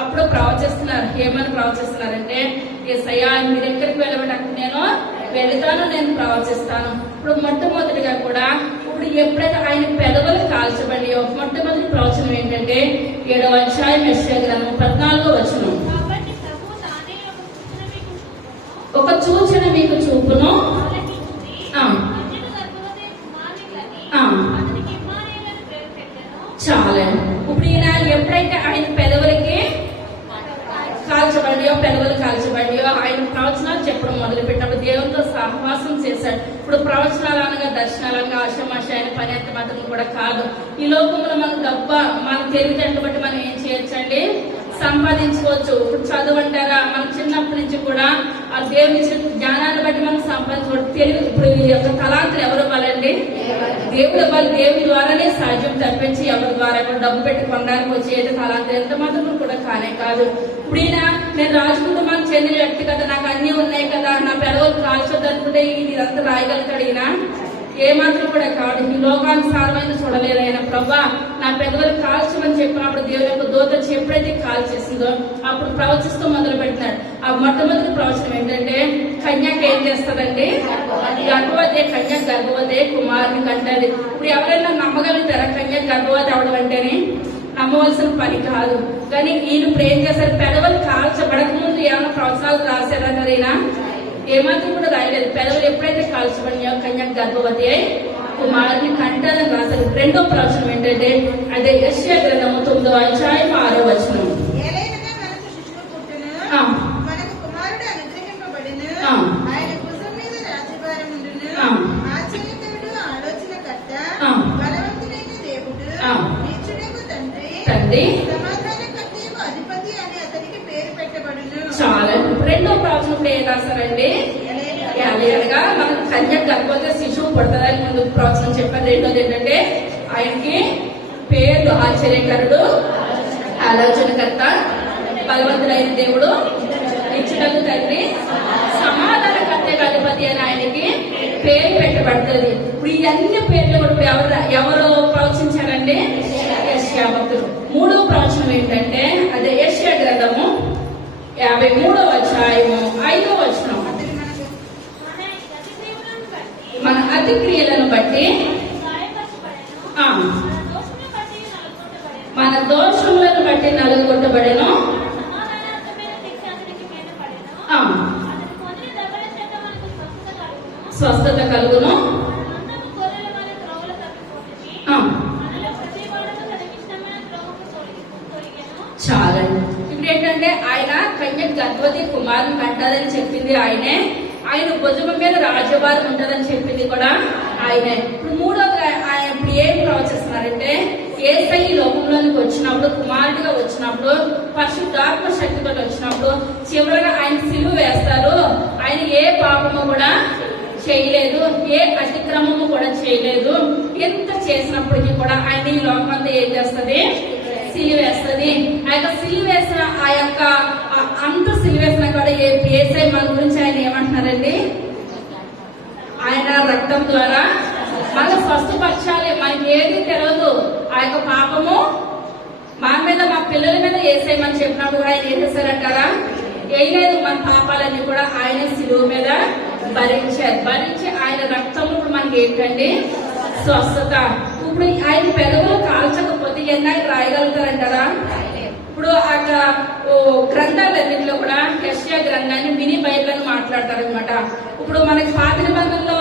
అప్పుడు ప్రవచిస్తున్నారు. ఏమని ప్రవచిస్తున్నారంటే, యేసయ్యా మీ దగ్గరికి వెళ్ళబట్టి అక్కడ నేను వెళతాను, నేను ప్రవచిస్తాను. ఇప్పుడు మొట్టమొదటిగా కూడా ఇప్పుడు ఎప్పుడైతే ఆయన పెదవులు కాల్చబడి మొట్టమొదటి ప్రవచనం ఏంటంటే 7వ అధ్యాయం యెషయా గ్రంథం 14వ వచనం. ఒక సూచన మీకు చూపును. చాలా. ఇప్పుడు ఈయన ఎప్పుడైతే ఆయన పెదవులకి పెదవులు కాల్చబడియో ఆయన ప్రవచనాలు చెప్పడం మొదలు పెట్టినప్పుడు దేవునితో సహవాసం చేశాడు. ఇప్పుడు ప్రవచనాలు అనగా దర్శనాలు అనగా ఆశమాష ఆయన పని అంత మాత్రం కూడా కాదు. ఈ లోకంలో మన తెలివితేటలు బట్టి మనం ఏం చేయొచ్చండి? సంపాదించుకోవచ్చు. ఇప్పుడు చదువు అంటారా? మనం చిన్నప్పటి నుంచి కూడా ఆ దేవుని ఇచ్చిన జ్ఞానాన్ని బట్టి మనం సంపాదించుకోవచ్చు. తెలివి ఇప్పుడు ఈ యొక్క తలాంతులు ఎవరు ఇవ్వాలండి? దేవుడు ఇవ్వాలి. దేవుని ద్వారానే సాధ్యం తప్పించి ఎవరి ద్వారా కూడా డబ్బు పెట్టి కొనడానికి వచ్చేది తలాంతులు ఎంత మాత్రం కూడా కానే కాదు. ఇప్పుడు ఈయన నేను రాజకుటుంబానికి చెందిన వ్యక్తి కదా, నాకు అన్ని ఉన్నాయి కదా, నా పెదవులు కాల్చొద్దు అనుకుంటే ఇదంతా రాయగలుగుతాడు ఈయన? ఏమాత్రం కూడా కాదు. ఈ లోకానుసారమైన చూడలేదు ఆయన. ప్రభా నా పెదవులు కాల్చమని చెప్పినప్పుడు దేవుని యొక్క దూత ఎప్పుడైతే కాల్ చేసిందో అప్పుడు ప్రవచిస్తూ మొదలు పెట్టినాడు. ఆ మొట్టమొదటి ప్రవచనం ఏంటంటే కన్యక ఏం చేస్తుందండి? గర్భవతి. కన్యక గర్భవతి కుమారుని కంటది. ఇప్పుడు ఎవరైనా నమ్మగలుగుతారా కన్యక గర్భవతి అవడం అంటేనే? నమ్మవలసిన పని కాదు. కానీ ఈయన ఇప్పుడు ఏం చేశారు? పెదవులు కాల్చబడక ముందు ఏమైనా ప్రవచనాలు రాశారన్నారు ఈయన? ఏమాత్రం కూడా రాయలేదు. పెదవులు ఎప్పుడైతే కాల్చబడినాయో కన్యక గర్భవతి అయి కుమారుని కంటదని రాశారు. రెండో ప్రవచనం ఏంటంటే అదే యెషయా గ్రంథము 9వ అధ్యాయం 6వ వచనం. మనకు కుమారుడు అనుగ్రహింపబడిను, ఆయన భుజం మీద రాజ్యభారం ఉండును, ఆశ్చర్యకరుడు, ఆలోచనకర్త, బలవంతుడైన దేవుడు, నీచుడకు తండ్రి, సమాధానకర్తయు అధిపతి అని అతనికి పేరు పెట్టబడును. చాలా. రెండో ప్రవచనం ఏం రాశారండి? అనగా మనకు కన్యక గర్భవతి శిశువు పుడతాదని ముందు ప్రవచనం చెప్పారు. రెండోది ఏంటంటే ఆయనకి పేర్లు ఆశ్చర్యకరుడు, ఆలోచనకర్త, బలవంతుడైన దేవుడు, నిత్యుడకు తండ్రి, సమాధానకర్త అధిపతి అని ఆయనకి పేరు పెట్టబడుతుంది. ఇప్పుడు ఈ అన్ని పేర్లు కూడా ఎవరు ప్రవచించారండి? యెషయా భక్తుడు. మూడో ప్రవచనం ఏంటంటే అదే యెషయా గ్రంథము 53వ అధ్యాయము 5వ వచనం. మన అతిక్రియలను బట్టి మన దోషములను బట్టి నలుగొట్టబడెను, స్వస్థత కలుగును. చాలా. ఇప్పుడు ఏంటంటే ఆయన కన్యక గర్భవతి కుమారుని కంటదని చెప్పింది ఆయనే. ఆయన భుజం మీద రాజ్యభారం ఉంటుందని చెప్పింది కూడా ఆయనే. ఇప్పుడు మూడోది ఆయన ఇప్పుడు ఏం ప్రవచిస్తున్నారంటే యేసయ్య ఈ లోకంలోనికి వచ్చినప్పుడు, కుమారుడిగా వచ్చినప్పుడు, పరిశుద్ధాత్మ శక్తితో వచ్చినప్పుడు చివరగా ఆయన సిలువ వేస్తారు. ఆయన ఏ పాపము కూడా చేయలేదు, ఏ అతిక్రమము కూడా చేయలేదు. ఎంత చేసినప్పటికీ కూడా ఆయన ఈ లోకం అంతా ఏం చేస్తుంది? సిలివేస్తుంది. ఆ యొక్క సిలివేసిన ఆ యొక్క అంత సిలివేసిన కూడా యేసయ్య మన గురించి ఆయన ఏమంటున్నారండి? ఆయన రక్తం ద్వారా మన స్వస్థపరచాలి. మనకి ఏది తెలియదు. ఆ యొక్క పాపము మా మీద, మా పిల్లల మీద యేసయ్యమని చెప్పినప్పుడు కూడా ఆయన ఏం చేశారంటారా? వేయలేదు. మన పాపాలన్నీ కూడా ఆయన సిలువ మీద భరించారు. భరించి ఆయన రక్తం ఇప్పుడు మనకి ఏంటండి? స్వస్థత. ఇప్పుడు ఆయన పెదవులు కాల్చకపోతే ఎన్ని రాయగలుగుతారంటారా? ఇప్పుడు అక్కడ గ్రంథాలన్నింటిలో కూడా యెషయా గ్రంథాన్ని మినీ బైబిల్ అని మాట్లాడతారు అనమాట. ఇప్పుడు మనకి పాత నిబంధనలో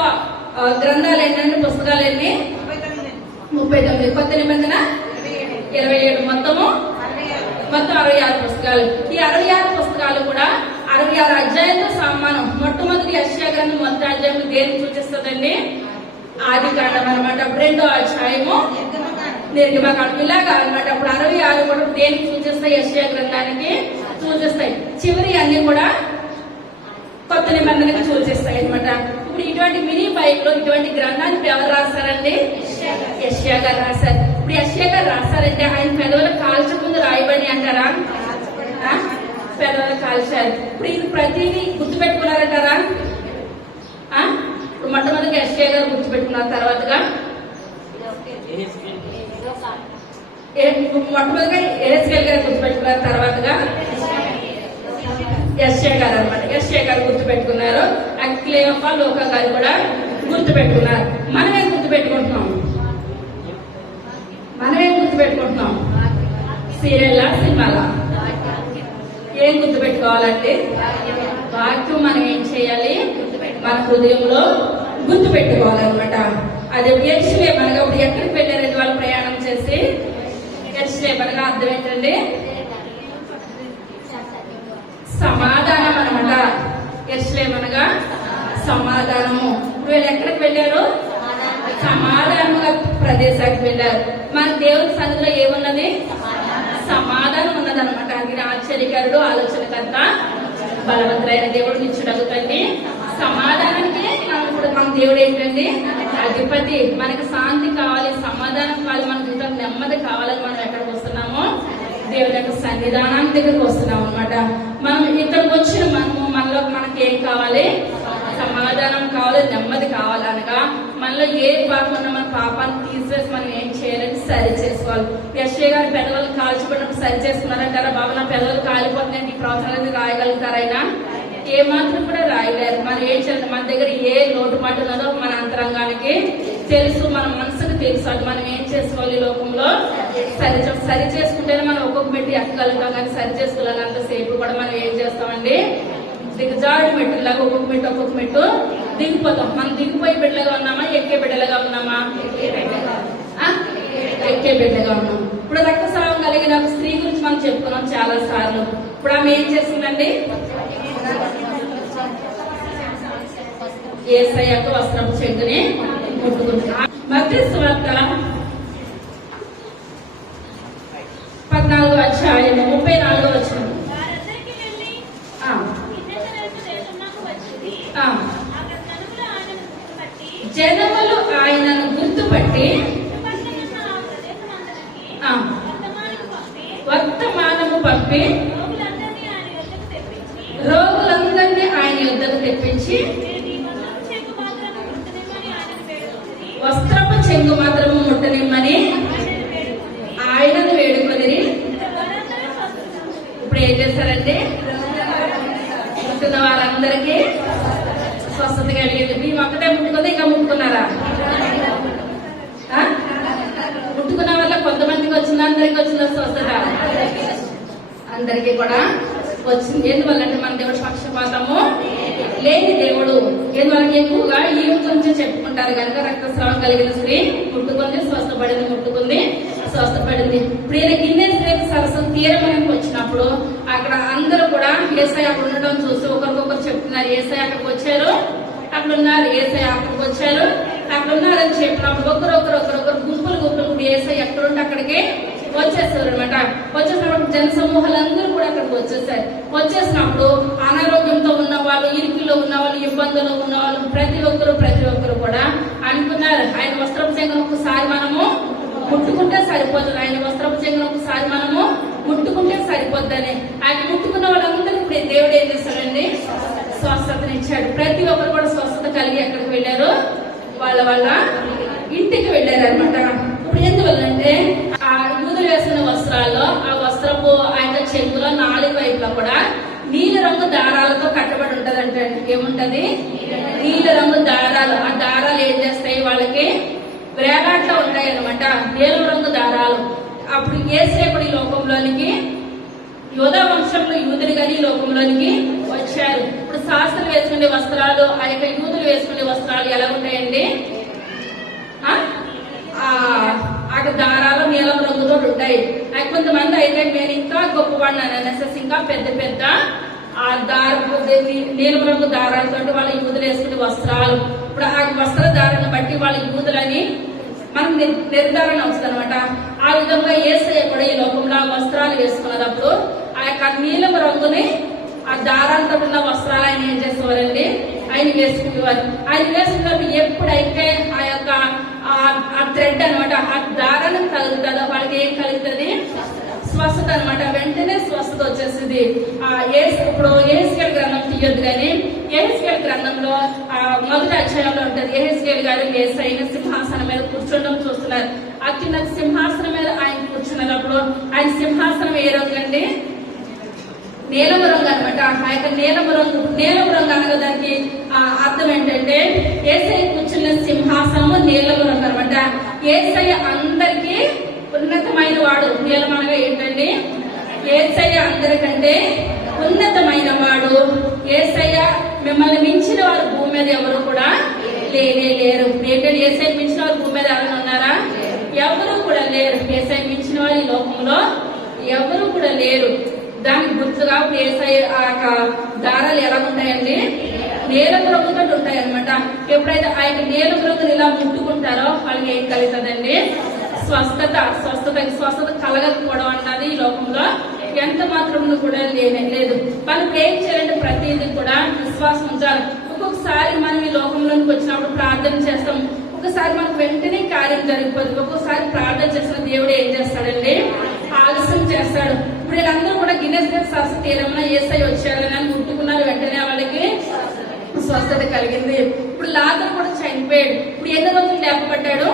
గ్రంథాలు ఏంటంటే పుస్తకాలు ఎన్ని? 39. కొత్త నిబంధన 27. మొత్తం 66 పుస్తకాలు. ఈ 66 పుస్తకాలు కూడా 66 అధ్యాయంతో సమానం. మొట్టమొదటి యెషయా గ్రంథం మొదటి అధ్యాయం దేనికి సూచిస్తుందండి? ఆది కాండం అనమాట. 2వ అధ్యాయము నిర్గమకాండం. ఇలాగా అనమాట. అప్పుడు 66 కూడా దేనికి సూచిస్తాయి? యెషయా గ్రంథానికి సూచిస్తాయి. చివరి అన్ని కూడా కొత్త నిబంధనకి సూచిస్తాయి అనమాట. ఇప్పుడు ఇటువంటి మినీ బైబిల్, ఇటువంటి గ్రంథాన్ని ఎవరు రాశారండి? యెషయా గారు రాశారు. ఇప్పుడు యెషయా గారు రాశారంటే ఆయన పెదవుల కాల్చకుండా రాయబడి అంటారా? పెదవుల కాల్చారు. ఇప్పుడు ఇది ప్రతిదీ గుర్తుపెట్టుకున్నారంటారా? ఇప్పుడు మొట్టమొదటి యెషయా గారు గుర్తుపెట్టుకున్నారు. తర్వాతగా మొట్టమొదటిగా యెహెజ్కేలు గారు గుర్తుపెట్టుకున్నారు. తర్వాతగా యెషయా గారు అనమాట. యెషయా గారు గుర్తుపెట్టుకున్నారు. క్లెయోపా, లోకా గారు కూడా గుర్తుపెట్టుకున్నారు. మనమేం గుర్తుపెట్టుకుంటున్నాం? సీరియల్లా, సినిమాలా? ఏం గుర్తుపెట్టుకోవాలంటే వాక్యం మనం ఏం చేయాలి? మన హృదయంలో గుర్తు పెట్టుకోవాలన్నమాట. అది ఎరుసలేము అనగా ఇప్పుడు ఎక్కడికి వెళ్ళారండి వాళ్ళు ప్రయాణం చేసి? ఎరుసలేము అనగా అర్థం ఏంటండి? సమాధానం అనమాట. ఎరుసలేము అనగా సమాధానము. ఇప్పుడు వీళ్ళు ఎక్కడికి వెళ్ళారు? సమాధానముగా ప్రదేశానికి వెళ్ళారు. మన దేవుని సన్నిధిలో ఏమున్నది? సమాధానం ఉన్నదన్నమాట. అది ఆశ్చర్యకరుడు, ఆలోచనకర్త, బలవంతుడైన దేవుడు నిచ్చుడగుతండి. సమాధానానికి ఇప్పుడు మన దేవుడు ఏంటండి? అధిపతి. మనకి శాంతి కావాలి, సమాధానం కావాలి, మన జీవితం నెమ్మది కావాలని మనం ఎక్కడికి వస్తున్నామో? దేవుడి యొక్క సన్నిధానానికి దగ్గరకు వస్తున్నాం అనమాట. మనం ఇక్కడికి వచ్చిన మనలో మనకి ఏం కావాలి? సమాధానం కావాలి, నెమ్మది కావాలి. అనగా మనలో ఏ పాపం ఉన్నా మన పాపాన్ని తీసివేసి మనం ఏం చేయాలని సరి చేసుకోవాలి. యెషయా గారి పెదవులు కాల్చిపడినప్పుడు సరి చేసుకున్నారంటారా? బాబు నా పెదవులు కాలిపోతున్నాయి, ఈ ప్రవచనాన్ని రాయగలుగుతారైనా? ఏ మాత్రం కూడా రాయలేరు. మనం ఏం చేయాలి? మన దగ్గర ఏ లోటుపాటు ఉన్నదో మన అంతరంగానికి తెలుసు, మన మనసుకు తెలుసు. అది మనం ఏం చేసుకోవాలి? ఈ లోకంలో సరి చేసుకుంటేనే మనం ఒక్కొక్క మెట్టు ఎక్కగలుగుతాం. కానీ సరి చేసుకోవాలన్నంతసేపు కూడా మనం ఏం చేస్తామండి? దిగజాడు మెట్టులాగా ఒక్కొక్క మెట్టు దిగిపోతాం. మనం దిగిపోయి బిడ్డలుగా ఉన్నామా? ఎక్కే బిడ్డలుగా ఉన్నామా? ఎక్కే బిడ్డగా ఉన్నాం. ఇప్పుడు రక్తస్రావం కలిగిన ఒక స్త్రీ గురించి మనం చెప్పుకున్నాం చాలా సార్లు. ఇప్పుడు ఆమె ఏం చేసిందండి? యేసయ్య యొక్క వస్త్రపు చెంగుని ముట్టుకుంది. మత్తయి సువార్త 14వ అధ్యాయం 34వ వచనం. జనములు ఆయనను గుర్తుపట్టి వర్తమానము పంపి రోగులందరినీ ఆయన యుద్ధకు తెప్పించి వస్త్రపు చెంగు మాత్రము ముట్టనిమ్మని ఆయనను వేడుకొని ఇప్పుడు ఏం చేశారంటే ముట్టున్న వాళ్ళందరికీ స్వస్థత కలిగింది. మేము ఒక్కటే ముట్టుకుంది, ఇంకా ముట్టుకున్నారా? ముట్టుకున్న వల్ల కొంతమందికి వచ్చింది, అందరికి వచ్చిందా స్వస్థత? అందరికీ కూడా వచ్చింది. ఎందువల్లంటే మన దేవుడి పక్షపాతము లేని దేవుడు ఎందువల్ల ఎక్కువగా ఈ గురించి చెప్పుకుంటారు కనుక రక్తస్రావం కలిగిన స్త్రీ ముట్టుకుంది స్వస్థపడింది, ముట్టుకుంది స్వస్థపడింది. ఇప్పుడు ఈయన గిన్నెస్ సరస్సు తీరమనికి వచ్చినప్పుడు అక్కడ అందరూ కూడా యేసయ్య అక్కడ ఉండడం చూసి ఒకరికొకరు చెప్తున్నారు, యేసయ్య అక్కడికి వచ్చారు, అక్కడ ఉన్నారు, యేసయ్య అక్కడికి వచ్చారు, అక్కడ ఉన్నారని చెప్పినప్పుడు ఒకరు గుంపులు యేసయ్య ఎక్కడుంటే అక్కడికి వచ్చేసారు అనమాట. వచ్చేసినప్పుడు జన సమూహాలందరూ కూడా అక్కడికి వచ్చేసినప్పుడు అనారోగ్యంతో ఉన్న వాళ్ళు, ఇరుకులో ఉన్న వాళ్ళు, ఇబ్బందుల్లో ఉన్న వాళ్ళు ప్రతి ఒక్కరు కూడా అనుకున్నారు ఆయన వస్త్రపు చెంగును ఒకసారి మనము ముట్టుకుంటే సరిపోతుంది, ఆయన వస్త్రపు చెంగును ఒకసారి మనము ముట్టుకుంటే సరిపోద్దని. ఆయన ముట్టుకున్న వాళ్ళందరూ ఇప్పుడు దేవుడు ఏం చేస్తాడండి, స్వస్థతనిచ్చాడు. ప్రతి ఒక్కరు కూడా స్వస్థత కలిగి ఎక్కడికి వెళ్ళారు, వాళ్ళ ఇంటికి వెళ్ళారు అనమాట. ఇప్పుడు ఎందువల్లంటే ఆ యూదులు వేసిన వస్త్రాల్లో ఆ వస్త్రపు ఆయన చెంగులో 4 వైపులా కూడా నీలి రంగు దారాలతో కట్టబడి ఉంటదంటే ఏముంటది, నీలి రంగు దారాలు. ఆ దారాలు ఏం చేస్తాయి, వాళ్ళకి వేలాట్లో ఉంటాయి అనమాట, నీలం రంగు దారాలు. అప్పుడు యేసయ్య ఈ లోకంలోనికి యోధా వంశంలో యూదులు గాని ఈ లోకంలోనికి వచ్చారు. ఇప్పుడు శాస్త్రులు వేసుకునే వస్త్రాలు, ఆ యొక్క యూదులు వేసుకునే వస్త్రాలు ఎలా ఉంటాయండి, ఆ దారాలు నీలం రంగుతో ఉంటాయి. కొంతమంది అయితే నేను ఇంకా గొప్పవాడిని అనేసి ఇంకా పెద్ద ఆ నీలం రంగు దారాలతో వాళ్ళ యూదులు వేసుకునే వస్త్రాలు. ఇప్పుడు ఆ వస్త్ర దారాన్ని బట్టి వాళ్ళ యూదులని మనకు నిర్ధారణ అవుతుంది అనమాట. ఆ విధంగా యేసయ్య కూడా ఈ లోకంలో వస్త్రాలు వేసుకున్నప్పుడు ఆ యొక్క నీలం రంగుని ఆ దారాలతో ఉన్న వస్త్రాలు ఆయన ఏం చేసేవారండి, ఆయన వేసుకునేవారు. ఆయన వేసుకున్నప్పుడు ఎప్పుడైతే ఆ యొక్క ఆ థ్రెడ్ అనమాట ఆ దారాన్ని కలుగుతుందో వాళ్ళకి ఏం కలుగుతుంది, స్వస్థత అనమాట. వెంటనే స్వస్థత వచ్చేసింది. ఇప్పుడు యెహెజ్కేలు గ్రంథం తీయొద్దు కానీ యెహెజ్కేలు గ్రంథంలో మొదటి అధ్యాయంలో ఉంటది. యెహెజ్కేలు గారు యేసయ్యని సింహాసనం మీద కూర్చోవడం చూస్తున్నారు. అత్యున్న సింహాసనం మీద ఆయన కూర్చున్నప్పుడు ఆయన సింహాసనం ఏ రంగు అండి, నీలం రంగు అనమాట. ఆ యొక్క నీలం రంగు అనగా దానికి అర్థం ఏంటంటే యేసయ్య కూర్చున్న సింహాసనము నీలం రంగు అనమాట. యేసయ్య అందరికీ ఉన్నతమైన వాడు. నీలం అనగా ఏంటండి, యేసయ్య అందరికంటే ఉన్నతమైన వాడు. యేసయ్య మిమ్మల్ని మించిన వారు భూమి మీద ఎవరు కూడా లేరు. ఏంటంటే యేసయ్య మించిన వారు భూమి మీద ఎవరైనా ఉన్నారా, ఎవరు కూడా లేరు. యేసయ్య మించిన వారు ఈ లోకంలో ఎవరు కూడా లేరు. దానికి గుర్తుగా యేసయ్య ఆ దారాలు ఎలా ఉంటాయండి, నీలం రంగుతో ఉంటాయి అనమాట. ఎప్పుడైతే ఆ యొక్క నీలం రంగుని ఇలా ముట్టుకుంటారో వాళ్ళకి ఏం కలుగుతుందండి, స్వస్థత కలగకపోవడం అన్నది ఈ లోకంలో ఎంత మాత్రం కూడా లేదు. మనం ఏం చేయాలంటే ప్రతిదీ కూడా విశ్వాసం ఉంచాలి. ఒక్కొక్కసారి మనం ఈ లోకంలోకి వచ్చినప్పుడు ప్రార్థన చేస్తాం, ఒకసారి మనకు వెంటనే కార్యం జరిగిపోతుంది. ఒక్కొక్కసారి ప్రార్థన చేసిన దేవుడు ఏం చేస్తాడండి, ఆలస్యం చేస్తాడు. ఇప్పుడు వీళ్ళందరూ కూడా గిన్నెస్ సరస్సు తీరంలో యేసయ్య వచ్చాడని ముట్టుకున్నారు, వెంటనే వాళ్ళకి స్వస్థత కలిగింది. ఇప్పుడు లాజరు కూడా చనిపోయాడు. ఇప్పుడు ఎన్ని రోజులు లేపబడ్డాడు,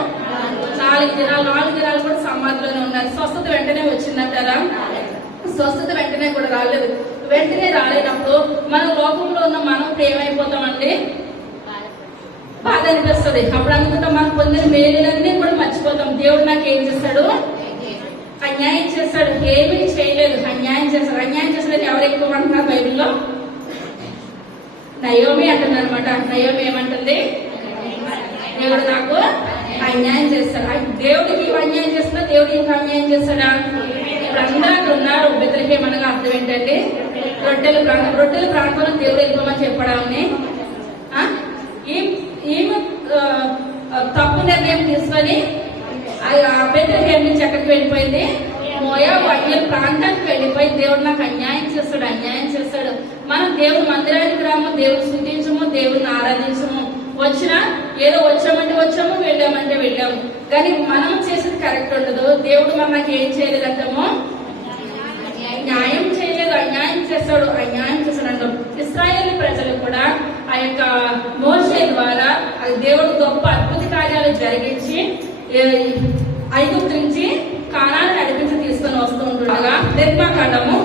4 దినాలు కూడా సమాధిలోనే ఉన్నారు. స్వస్థత వెంటనే వచ్చిందంటారా, స్వస్థత వెంటనే కూడా రాలేదు. వెంటనే రాలేనప్పుడు మన లోకంలో ఉన్న మనం ఏమైపోతామండి, బాధ అనిపిస్తుంది. అప్పుడు అనుకుంటాం మనం పొందిన మేలులన్నీ కూడా మర్చిపోతాం. దేవుడు నాకు ఏం చేస్తాడు, అన్యాయం చేస్తాడు, ఏమీ చేయలేదు, అన్యాయం చేస్తాడు. ఎవరు ఎక్కువ అంటున్నారు బైబిల్లో, నయోమి అంటుంది అనమాట. నయోమి ఏమంటుంది, దేవుడు నాకు అన్యాయం చేస్తాడు. దేవుడికి అన్యాయం చేస్తున్నా, దేవుడికి ఇంకా అన్యాయం చేస్తాడా. ఇప్పుడు అందరూ అక్కడ ఉన్నారు. బెత్లెహేము అనగా అర్థం ఏంటంటే రొట్టెల ప్రాంతంలో దేవుడు వెళ్ళిపోమని చెప్పడాన్ని ఈమె తప్పు నిర్ణయం తీసుకొని బెత్లెహేము నుంచి ఎక్కడికి వెళ్ళిపోయింది, మోయాబు అన్య ప్రాంతానికి వెళ్ళిపోయి దేవుడు నాకు అన్యాయం చేస్తాడు. మనం దేవుడు మందిరానికి రాము, దేవుడు స్తుతించము, దేవుడిని ఆరాధించము. వచ్చినా ఏదో వచ్చాము, వెళ్ళాము. కానీ మనం చేసేది కరెక్ట్ ఉండదు. దేవుడు మనకి ఏం చేయలేదంటామో, న్యాయం చేయలేదు, అన్యాయం చేస్తాడు అంటాం. ఇశ్రాయేలు ప్రజలు కూడా ఆ యొక్క మోషే ద్వారా దేవుడు గొప్ప అద్భుత కార్యాలు జరిగించి ఐగుప్తు నుంచి కానాన్ని నడిపించి తీసుకొని వస్తూ ఉంటుండగా నిర్మాకాండము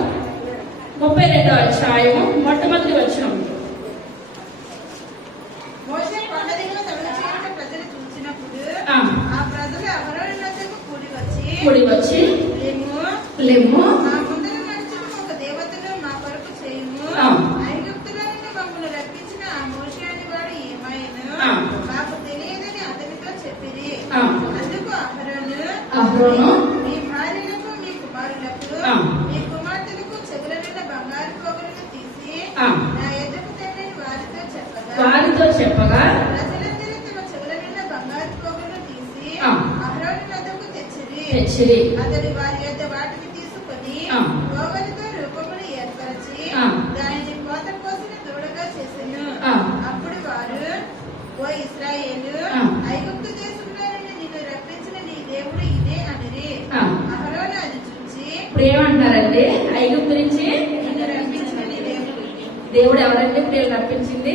32వ అధ్యాయము మొట్టమొదటి వచనం. మోషే కొండ దిగున తమను చేరిన ప్రజలు చూసినప్పుడు ఆ ప్రజలు అహరోను వద్దకు కూడి వచ్చి లెమ్ము మా ముందర నడుచుకుని ఒక దేవతను మా కొరకు చేయుము, ఐగుప్తులో నుండి మమ్మల్ని రప్పించిన ఆ అహరోను మీ భార్యలకు మీ కుమారులకు ఆ. మీ కుమార్తెలకు చెవులనున్న బంగారు పోగులను తీసి ఆ. నా ఎదుగు తెమ్మని వారితో చెప్పగా ప్రజలందరూ తమ చెవులనున్న బంగారు పోగులను తీసి ఆ. అహరోను వద్దకు తెచ్చిరి. తెచ్చిరి. అతడు వారి యొద్ద వాటిని తీసుకొని ఆ. పోగలతో రూపమును ఏర్పరచి ఆ. దానిని కోత కోసిన దూడగా చేసెను. ఆ. అప్పుడు వారు, ఓ ఇశ్రాయేలు, ఆ. ఐగుప్తు దేశంలో నుండి నిన్ను రప్పించిన నీ దేవుడు ఇదే అనిరి. ఆ. అహరోను అది చూచి, ఇప్పుడు ఏమంటున్నారండి? ఐగుప్తు నుంచి నిన్ను రప్పించిన నీ దేవుడు ఇదే. దేవుడు ఎవరంటే ఇప్పుడు వీళ్ళు రప్పించింది?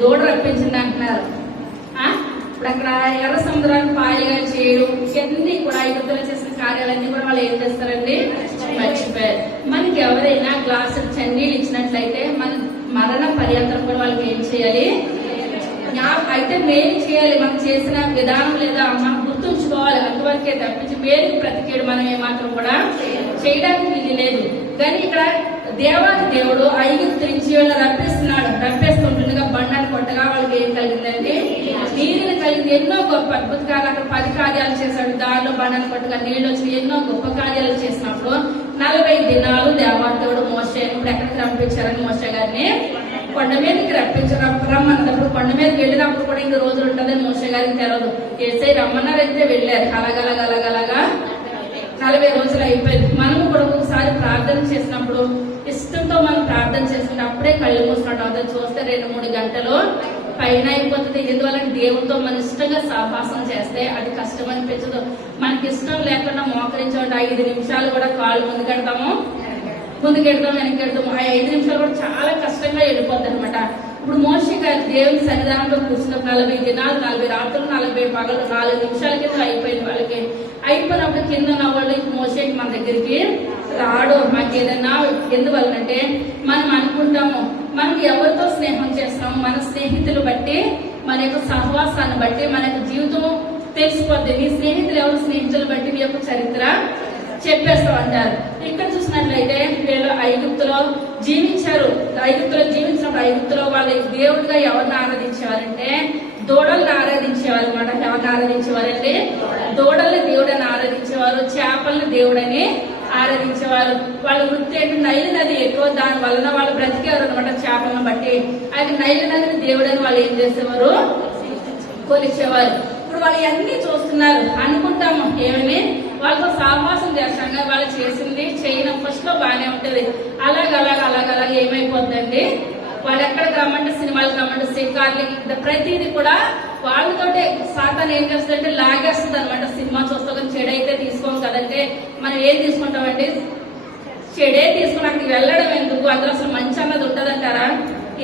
దూడ రప్పించింది అంటున్నారు. ఆ? ఇప్పుడు అక్కడ ఎర్ర సముద్రాన్ని పాయగా చేయడం ఇవన్నీ కూడా ఐగుప్తులో చేసిన కార్యాలన్నీ కూడా వాళ్ళు ఏం చేస్తారండి? మర్చిపోయారు. మనకి ఎవరైనా గ్లాసు చన్నీళ్ళు ఇచ్చినట్లయితే మన మరణ పర్యంతం కూడా వాళ్ళకి ఏం చేయాలి? అయితే మేలు చేయాలి. మనం చేసిన విధానం లేదా మనం గుర్తుంచుకోవాలి. అంతవరకే తప్పించి మేలుకు ప్రతికేడు మనం ఏమాత్రం కూడా చేయడానికి ఇది లేదు. కానీ ఇక్కడ దేవాది దేవుడు ఐగుప్తు నుంచి వీళ్ళని రప్పిస్తున్నాడు. రప్పిస్తుంటుండగా బండాన్ని కొట్టగా వాళ్ళకి ఏం కలిగిందండి? నీరుని కలిగింది. ఎన్నో గొప్ప అద్భుత కార్యాలు అక్కడ 10 కార్యాలు చేశాడు. దారిలో బండాన్ని కొట్టగా నీళ్లు వచ్చి ఎన్నో గొప్ప కార్యాలు చేసినప్పుడు 40 దినాలు దేవాది దేవుడు మోషే ఇప్పుడు ఎక్కడికి రప్పించారని మోషే గారిని కొండ మీదకి రమ్మన్నప్పుడు కొండ మీదకి వెళ్ళినప్పుడు కూడా 2 రోజులు ఉంటుందని మోషే గారికి తెలియదు. ఏసై రమ్మన్నారైతే వెళ్ళారు. అలాగలగా 40 రోజులు అయిపోయింది. మనము కూడా ఒకసారి ప్రార్థన చేసినప్పుడు ఇష్టంతో మనం ప్రార్థన చేసుకుంటే అప్పుడే కళ్ళు మూసినట్టు అవుతుంది. చూస్తే 2-3 గంటలు పైన అయిపోతుంది. ఎందువల్ల దేవుడితో మన ఇష్టంగా సహవాసం చేస్తే అది కష్టం అనిపించదు. మనకి ఇష్టం లేకుండా మోకరించే 5 నిమిషాలు కూడా కాళ్ళు ముందుకెడతాము వెనకెడతాము. ఆ 5 నిమిషాలు కూడా చాలా కష్టంగా వెళ్ళిపోద్ది అనమాట. ఇప్పుడు మోషే గారు దేవుని సన్నిధానంలో కూర్చున్న 40 దినాలు 40 రాత్రులు 40 పగలు 4 నిమిషాల కింద అయిపోయింది. వాళ్ళకి అయిపోయినప్పుడు కింద ఉన్న వాళ్ళు మోషేకి మన దగ్గరికి రాడు. మాకు ఏదైనా ఎందువల్లంటే మనం అనుకుంటాము మనం ఎవరితో స్నేహం చేస్తాము, మన స్నేహితులు బట్టి మన యొక్క సహవాసాన్ని బట్టి మన యొక్క జీవితం తెలిసిపోద్ది. మీ స్నేహితులు ఎవరు స్నేహితులు బట్టి మీ యొక్క చరిత్ర చెప్పేస్తూ ఉంటారు. ఇక్కడ చూసినట్లయితే వీళ్ళు ఐగుప్తులో జీవించారు. ఐగుప్తులో జీవించినప్పుడు ఐగుప్తులో వాళ్ళు దేవుడిగా ఎవరిని ఆరాధించేవారంటే దూడల్ని ఆరాధించేవారు అనమాట. ఎవరిని ఆరాధించేవారంటే దూడల్ని దేవుడని ఆరాధించేవారు, చేపల్ని దేవుడని ఆరాధించేవారు. వాళ్ళ వృత్తి ఏంటి? నైలు నది ఎక్కువ, దాని వలన వాళ్ళు బ్రతికేవారు అనమాట చేపలను బట్టి. అయితే నైలు నదిని దేవుడని వాళ్ళు ఏం చేసేవారు? కొలిచేవారు. ఇప్పుడు వాళ్ళు అన్ని చూస్తున్నారు. అనుకుంటాము ఏమని వాళ్ళతో సహవాసం చేస్తాం. వాళ్ళు చేసింది చేయడం ఫస్ట్ లో బాగానే ఉంటది. అలాగ ఏమైపోద్దండి? వాళ్ళు ఎక్కడికి రమ్మంటే సినిమాలకు రమ్మంటే షికార్లకి ప్రతిదీ కూడా వాళ్ళతోటే సాతాను ఏం చేస్తుందంటే లాగేస్తుంది అనమాట. సినిమా చూస్తాం కానీ చెడు అయితే తీసుకోం కదంటే మనం ఏం తీసుకుంటామండి? చెడే తీసుకుని అక్కడికి వెళ్ళడం ఎందుకు? అందులో అసలు మంచి అన్నది ఉంటదంటారా?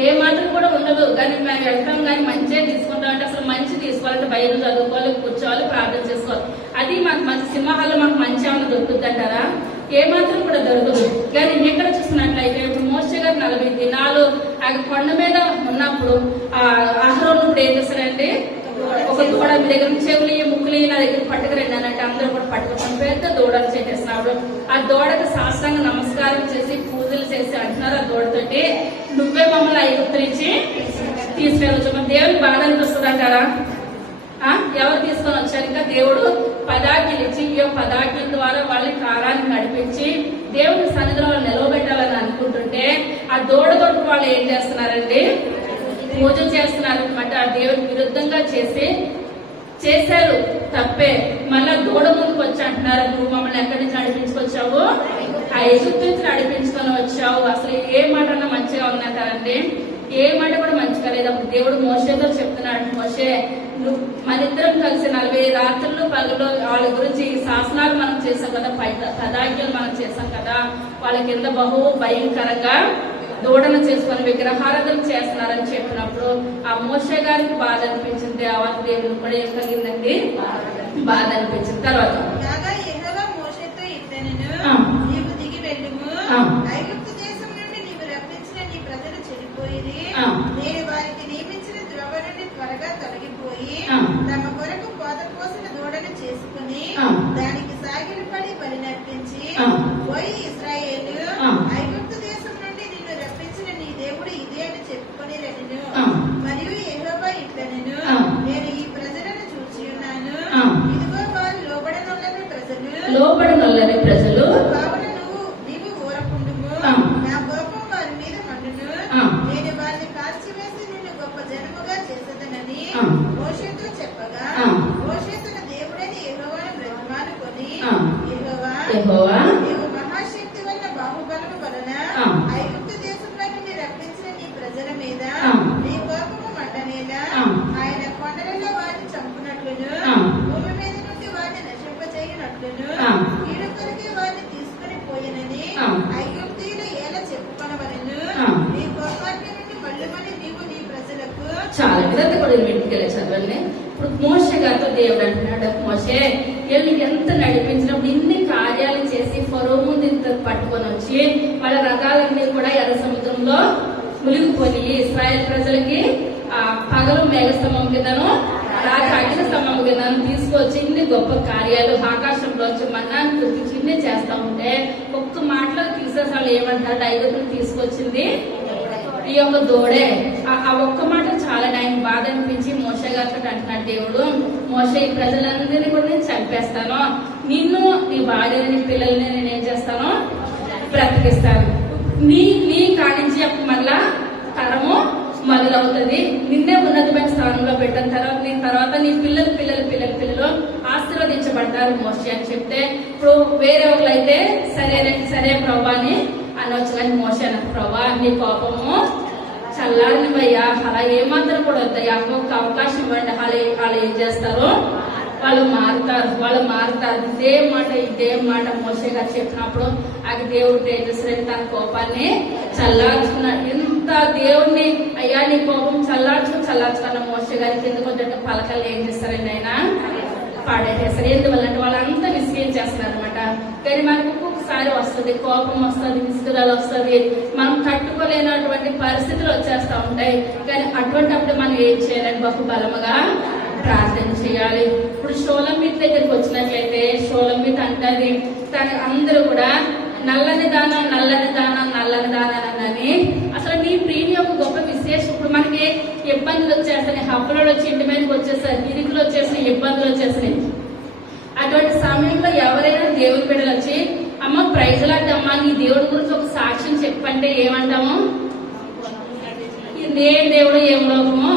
ఏ మాత్రం కూడా ఉండదు. కానీ మేము వెళ్తాం కానీ మంచిగా తీసుకుంటామంటే అసలు మంచి తీసుకోవాలంటే బైబిల్ చదువుకోవాలి, కూర్చోవాలి, ప్రార్థన చేసుకోవాలి. అది మాకు మంచి సింహాల్లో మనకు మంచి ఏమన్నా దొరుకుతుంది అంటారా? ఏ మాత్రం కూడా దొరకదు. కానీ ఎక్కడ చూస్తున్నట్లయితే ఇప్పుడు మోషే గారు 40 దినాలు ఆ కొండ మీద ఉన్నప్పుడు ఆ అహరోను ఇప్పుడు ఏం చేస్తారంటే ఒక దూడ మీ దగ్గర చెవులు ముక్కులు నా దగ్గర పట్టుకురండి అనంటే అందరూ కూడా పట్టుకుని పెద్ద దూడలు చేసేసినప్పుడు ఆ దూడకు శాస్త్రంగా నమస్కారం చేసి పూజలు చేసి అంటున్నారు ఆ దూడతోటి, నువ్వే మమ్మల్ని ఐగుప్తు నుంచి తీసుకెళ్ళచ్చు. మన దేవుడికి బాధ అనిపిస్తుంది అంటారా? ఎవరు తీసుకొని వచ్చారు? ఇంకా దేవుడు పదాజ్ఞలు ఇచ్చి ఈ పదాజ్ఞల ద్వారా వాళ్ళని కారాన్ని నడిపించి దేవుని సన్నిధిలో నిలవబెట్టాలని అనుకుంటుంటే ఆ దూడతోటి వాళ్ళు ఏం చేస్తున్నారండి? పూజ చేస్తున్నారు అనమాట. ఆ దేవుడికి విరుద్ధంగా చేశారు. తప్పే. మళ్ళా దూడ ముందుకు వచ్చి అంటున్నారు, నువ్వు మమ్మల్ని ఎక్కడి నుంచి నడిపించుకొచ్చావు? ఆ ఐగుప్తు నుంచి నడిపించుకొని వచ్చావు. అసలు ఏ మాట అన్నా మంచిగా ఉందంటారండి? ఏ మాట కూడా మంచిగా లేదు. అప్పుడు దేవుడు మోషేతో చెప్తున్నాడు, మోషే నువ్వు మన ఇద్దరం కలిసి 40 రాత్రులు పగలు వాళ్ళ గురించి శాసనాలు మనం చేసాం కదా, పదాజ్ఞలు మనం చేసాం కదా, వాళ్ళ కింద బహు భయంకరంగా దూడను చేసుకుని విగ్రహారాధన చేస్తున్నారని చెప్పినప్పుడు ఆ మోషే గారికి బాధ అనిపించింది. ఆ దేవుడు కూడా ఏం కలిగిందండి? బాధ అనిపించింది. తర్వాత మోషేతో ఇట్లనెను, నీవు దిగి వెళ్ళుము, ఐగుప్తు దేశం నుండి నీవు రప్పించిన నీ ప్రజలు చెడిపోయిరి. నేను వారికి నియమించిన ద్రోవ నుండి త్వరగా తొలగిపోయి తమ కొరకు కోత కోసిన దూడను చేసుకుని దానికి సాగిలపడి బలి నర్పించి, ఓయ్ ఇశ్రాయేలు, ఐగుప్తు దేశం నుండి నిన్ను రప్పించిన నీ దేవుడు ఇదే అని చెప్పుకొని రెడెను. మరియు యెహోవా ఇట్లనెను, నేను ఈ ప్రజలను చూచి ఉన్నాను. ఇదిగో వారు లోబడనొల్లని ప్రజలు లోబడనొల్లని ప్రజలు కావున నీవు ఊరకుండుము. ఆ. నా కోపం వారి మీద మండును. ఆ. నేను వారిని కాల్చివేసి నిన్ను గొప్ప జనముగా చేసేదనని ఆ. మోషేతో చెప్పగా ఆ. మోషే తన దేవుడైన యెహోవాను బ్రతిమాలుకొని, ఆ. యెహోవా, యెహోవా నీవు మహాశక్తి వల్ల బాహుబలము వలన ఆ. ఐగుప్తు దేశంలో నుండి రప్పించిన నీ ప్రజల మీద ఆ. నీ కోపము మండనేలా ఆ. ఆయన కొండలలో వారిని చంపునట్లును ఆ. భూమి మీద నుండి వారిని నశింపచేయునట్లును ఆ. కీడు కొరికి వారిని తీసుకుని పోయినని ఆ. ఐగుప్తీయులు ఎలా చెప్పుకొనవలెను. ఆ. నీ కోపాన్ని నుండి మళ్ళీ నీవు నీ ప్రజలకు చాలా గ్రంథ కూడా ఇంటికెళ్ళి చదవండి. ఇప్పుడు మోషే గారితో దేవుడు అంటున్నాడు, మోషే వీళ్ళు ఎంత నడిపించినప్పుడు ఇన్ని కార్యాలు చేసి ఫరో ముందు ఇంత పట్టుకొని వచ్చి వాళ్ళ రథాలన్నీ కూడా ఎర్ర సముద్రంలో మునిగిపోయి ఇశ్రాయేల్ ప్రజలకి ఆ పగలు మేఘస్తంభం కిందను రాత్రి అగ్ని స్తంభం కిందను తీసుకొచ్చి ఇన్ని గొప్ప కార్యాలు ఆకాశంలోంచి మన్నాన్ని కురిపించి ఇన్ని చేస్తా ఉంటే ఒక్క మాటలో తీసేసి వాళ్ళు ఏమంటారు, ఐదుగురు తీసుకొచ్చింది ఈ యొక్క దూడే. ఆ ఒక్క మాట చాలా ఆయన బాధ అనిపించి మోషే గారితో అంటున్నాడు దేవుడు, మోషే ఈ ప్రజలందరినీ కూడా నేను చంపేస్తాను, నిన్ను నీ భార్యని నీ పిల్లల్ని నేను ఏం చేస్తాను, బ్రతికిస్తాను, నీ కాడించి మళ్ళా తరము మొదలవుతుంది, నిన్నే ఉన్నతమైన స్థానంలో పెట్టిన తర్వాత నీ పిల్లలు ఆశీర్వదించబడతారు మోషే అని చెప్తే, ఇప్పుడు వేరే ఒకరైతే సరే ప్రభా అని అనొచ్చు, కానీ మోషే అన్నారు, ప్రభా నీ కోపము చల్లారినవయ్యా, అలా ఏమాత్రం కూడా వద్దయ్యా, ఒక్క అవకాశం ఇవ్వండి, వాళ్ళు ఏం చేస్తారు, వాళ్ళు మారుతారు. ఇదే మాట మోషే గారు చెప్పినప్పుడు అది దేవుడు తేజస్సుని తన కోపాన్ని చల్లార్చుకున్నాడు. ఇంత దేవుణ్ణి అయ్యా నీ కోపం చల్లార్చుకున్న మోషే గారికి ఎందుకు వద్దంటే పలకలు ఏం చేస్తారండి ఆయన పాడేసేస్తారు. ఎందువల్లంటే వాళ్ళంతా విసిగించేస్తున్నారు అనమాట. కానీ మనకు ఒక్కొక్కసారి వస్తుంది, కోపం వస్తుంది, విసుగుదల వస్తుంది, మనం తట్టుకోలేనటువంటి పరిస్థితులు వచ్చేస్తా ఉంటాయి. కానీ అటువంటిప్పుడు మనం ఏం చేయాలని బహుబలముగా ప్రార్థన చేయాలి. ఇప్పుడు షోలమిత్ దగ్గరికి వచ్చినట్లయితే షోలమిత్ అంటది తన అందరూ కూడా నల్లని దానం అన్నది అసలు నీ ప్రియుని యొక్క గొప్ప విశేషం. ఇప్పుడు మనకి ఇబ్బందులు వచ్చేస్తాయి, హబ్బులు వచ్చి ఇంటి మీదకి వచ్చేస్తాయి, ఇరుకులు వచ్చేస్తాయి, ఇబ్బందులు వచ్చేస్తాయి. అటువంటి సమయంలో ఎవరైనా దేవుడి బిడ్డలు వచ్చి అమ్మ ప్రైజ్లాడమ్మా నీ దేవుడి గురించి ఒక సాక్ష్యం చెప్పంటే ఏమంటాము, ఏ దేవుడు ఏం లోకము,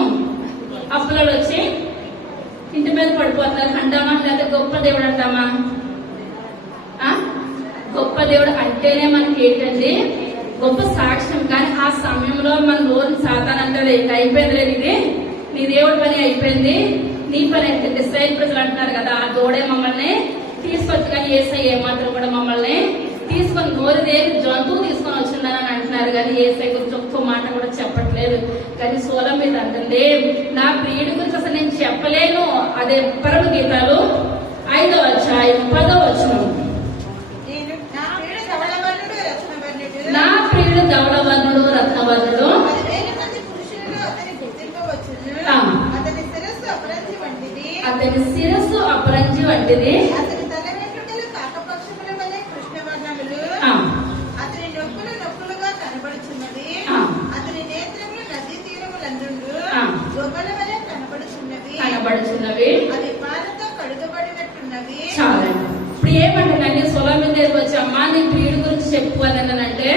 అప్పులలో వచ్చి ఇంటి మీద పడిపోతున్నారు అంటామా, లేదా గొప్ప దేవుడు అంటామా? గొప్ప దేవుడు అంటేనే మనకి ఏంటండి గొప్ప సాక్ష్యం. కానీ ఆ సమయంలో మన నోరు సాతాను అంటారు, అయిపోయింది లేదు, ఇది నీ దేవుడి పని అయిపోయింది, నీ పని అయిపోయింది. ఇశ్రాయేలు ప్రజలు అంటున్నారు కదా, ఆ దూడే మమ్మల్ని తీసుకొచ్చి, కానీ యేసయ్య ఏమాత్రం కూడా మమ్మల్ని తీసుకొని నోరుదేవి జంతువు తీసుకొని వచ్చిందని అంటున్నారు. కానీ యేసయ్య గురించి ఒక్క మాట కూడా చెప్పట్లేదు. కానీ సోలం మీద అంటుంది, నా ప్రియుడి గురించి అసలు నేను చెప్పలేను. అదే పరమ గీతాలు 5వ అధ్యాయం 10వ వచనం, నా ప్రియుడు ధవళవర్ణుడు రత్నవర్ణుడు, అతని శిరస్సు అపరంజి వంటిది, అతని తల వెంట్రుకలు కాకపక్షముల వలె కృష్ణవర్ణములు, అతని నొప్పులుగా కనబడుచున్నది, అతని నేత్రములు నదీ తీరములందుండు గొప్పల వలె కనబడుచున్నవి, అది పాలతో కడుగబడినట్టున్నవి. చాలా ఇప్పుడు ఏమంటుందండి సొలొమోను దగ్గరికి వచ్చి అమ్మా నీ ప్రియుడి గురించి చెప్పు అని అంటే,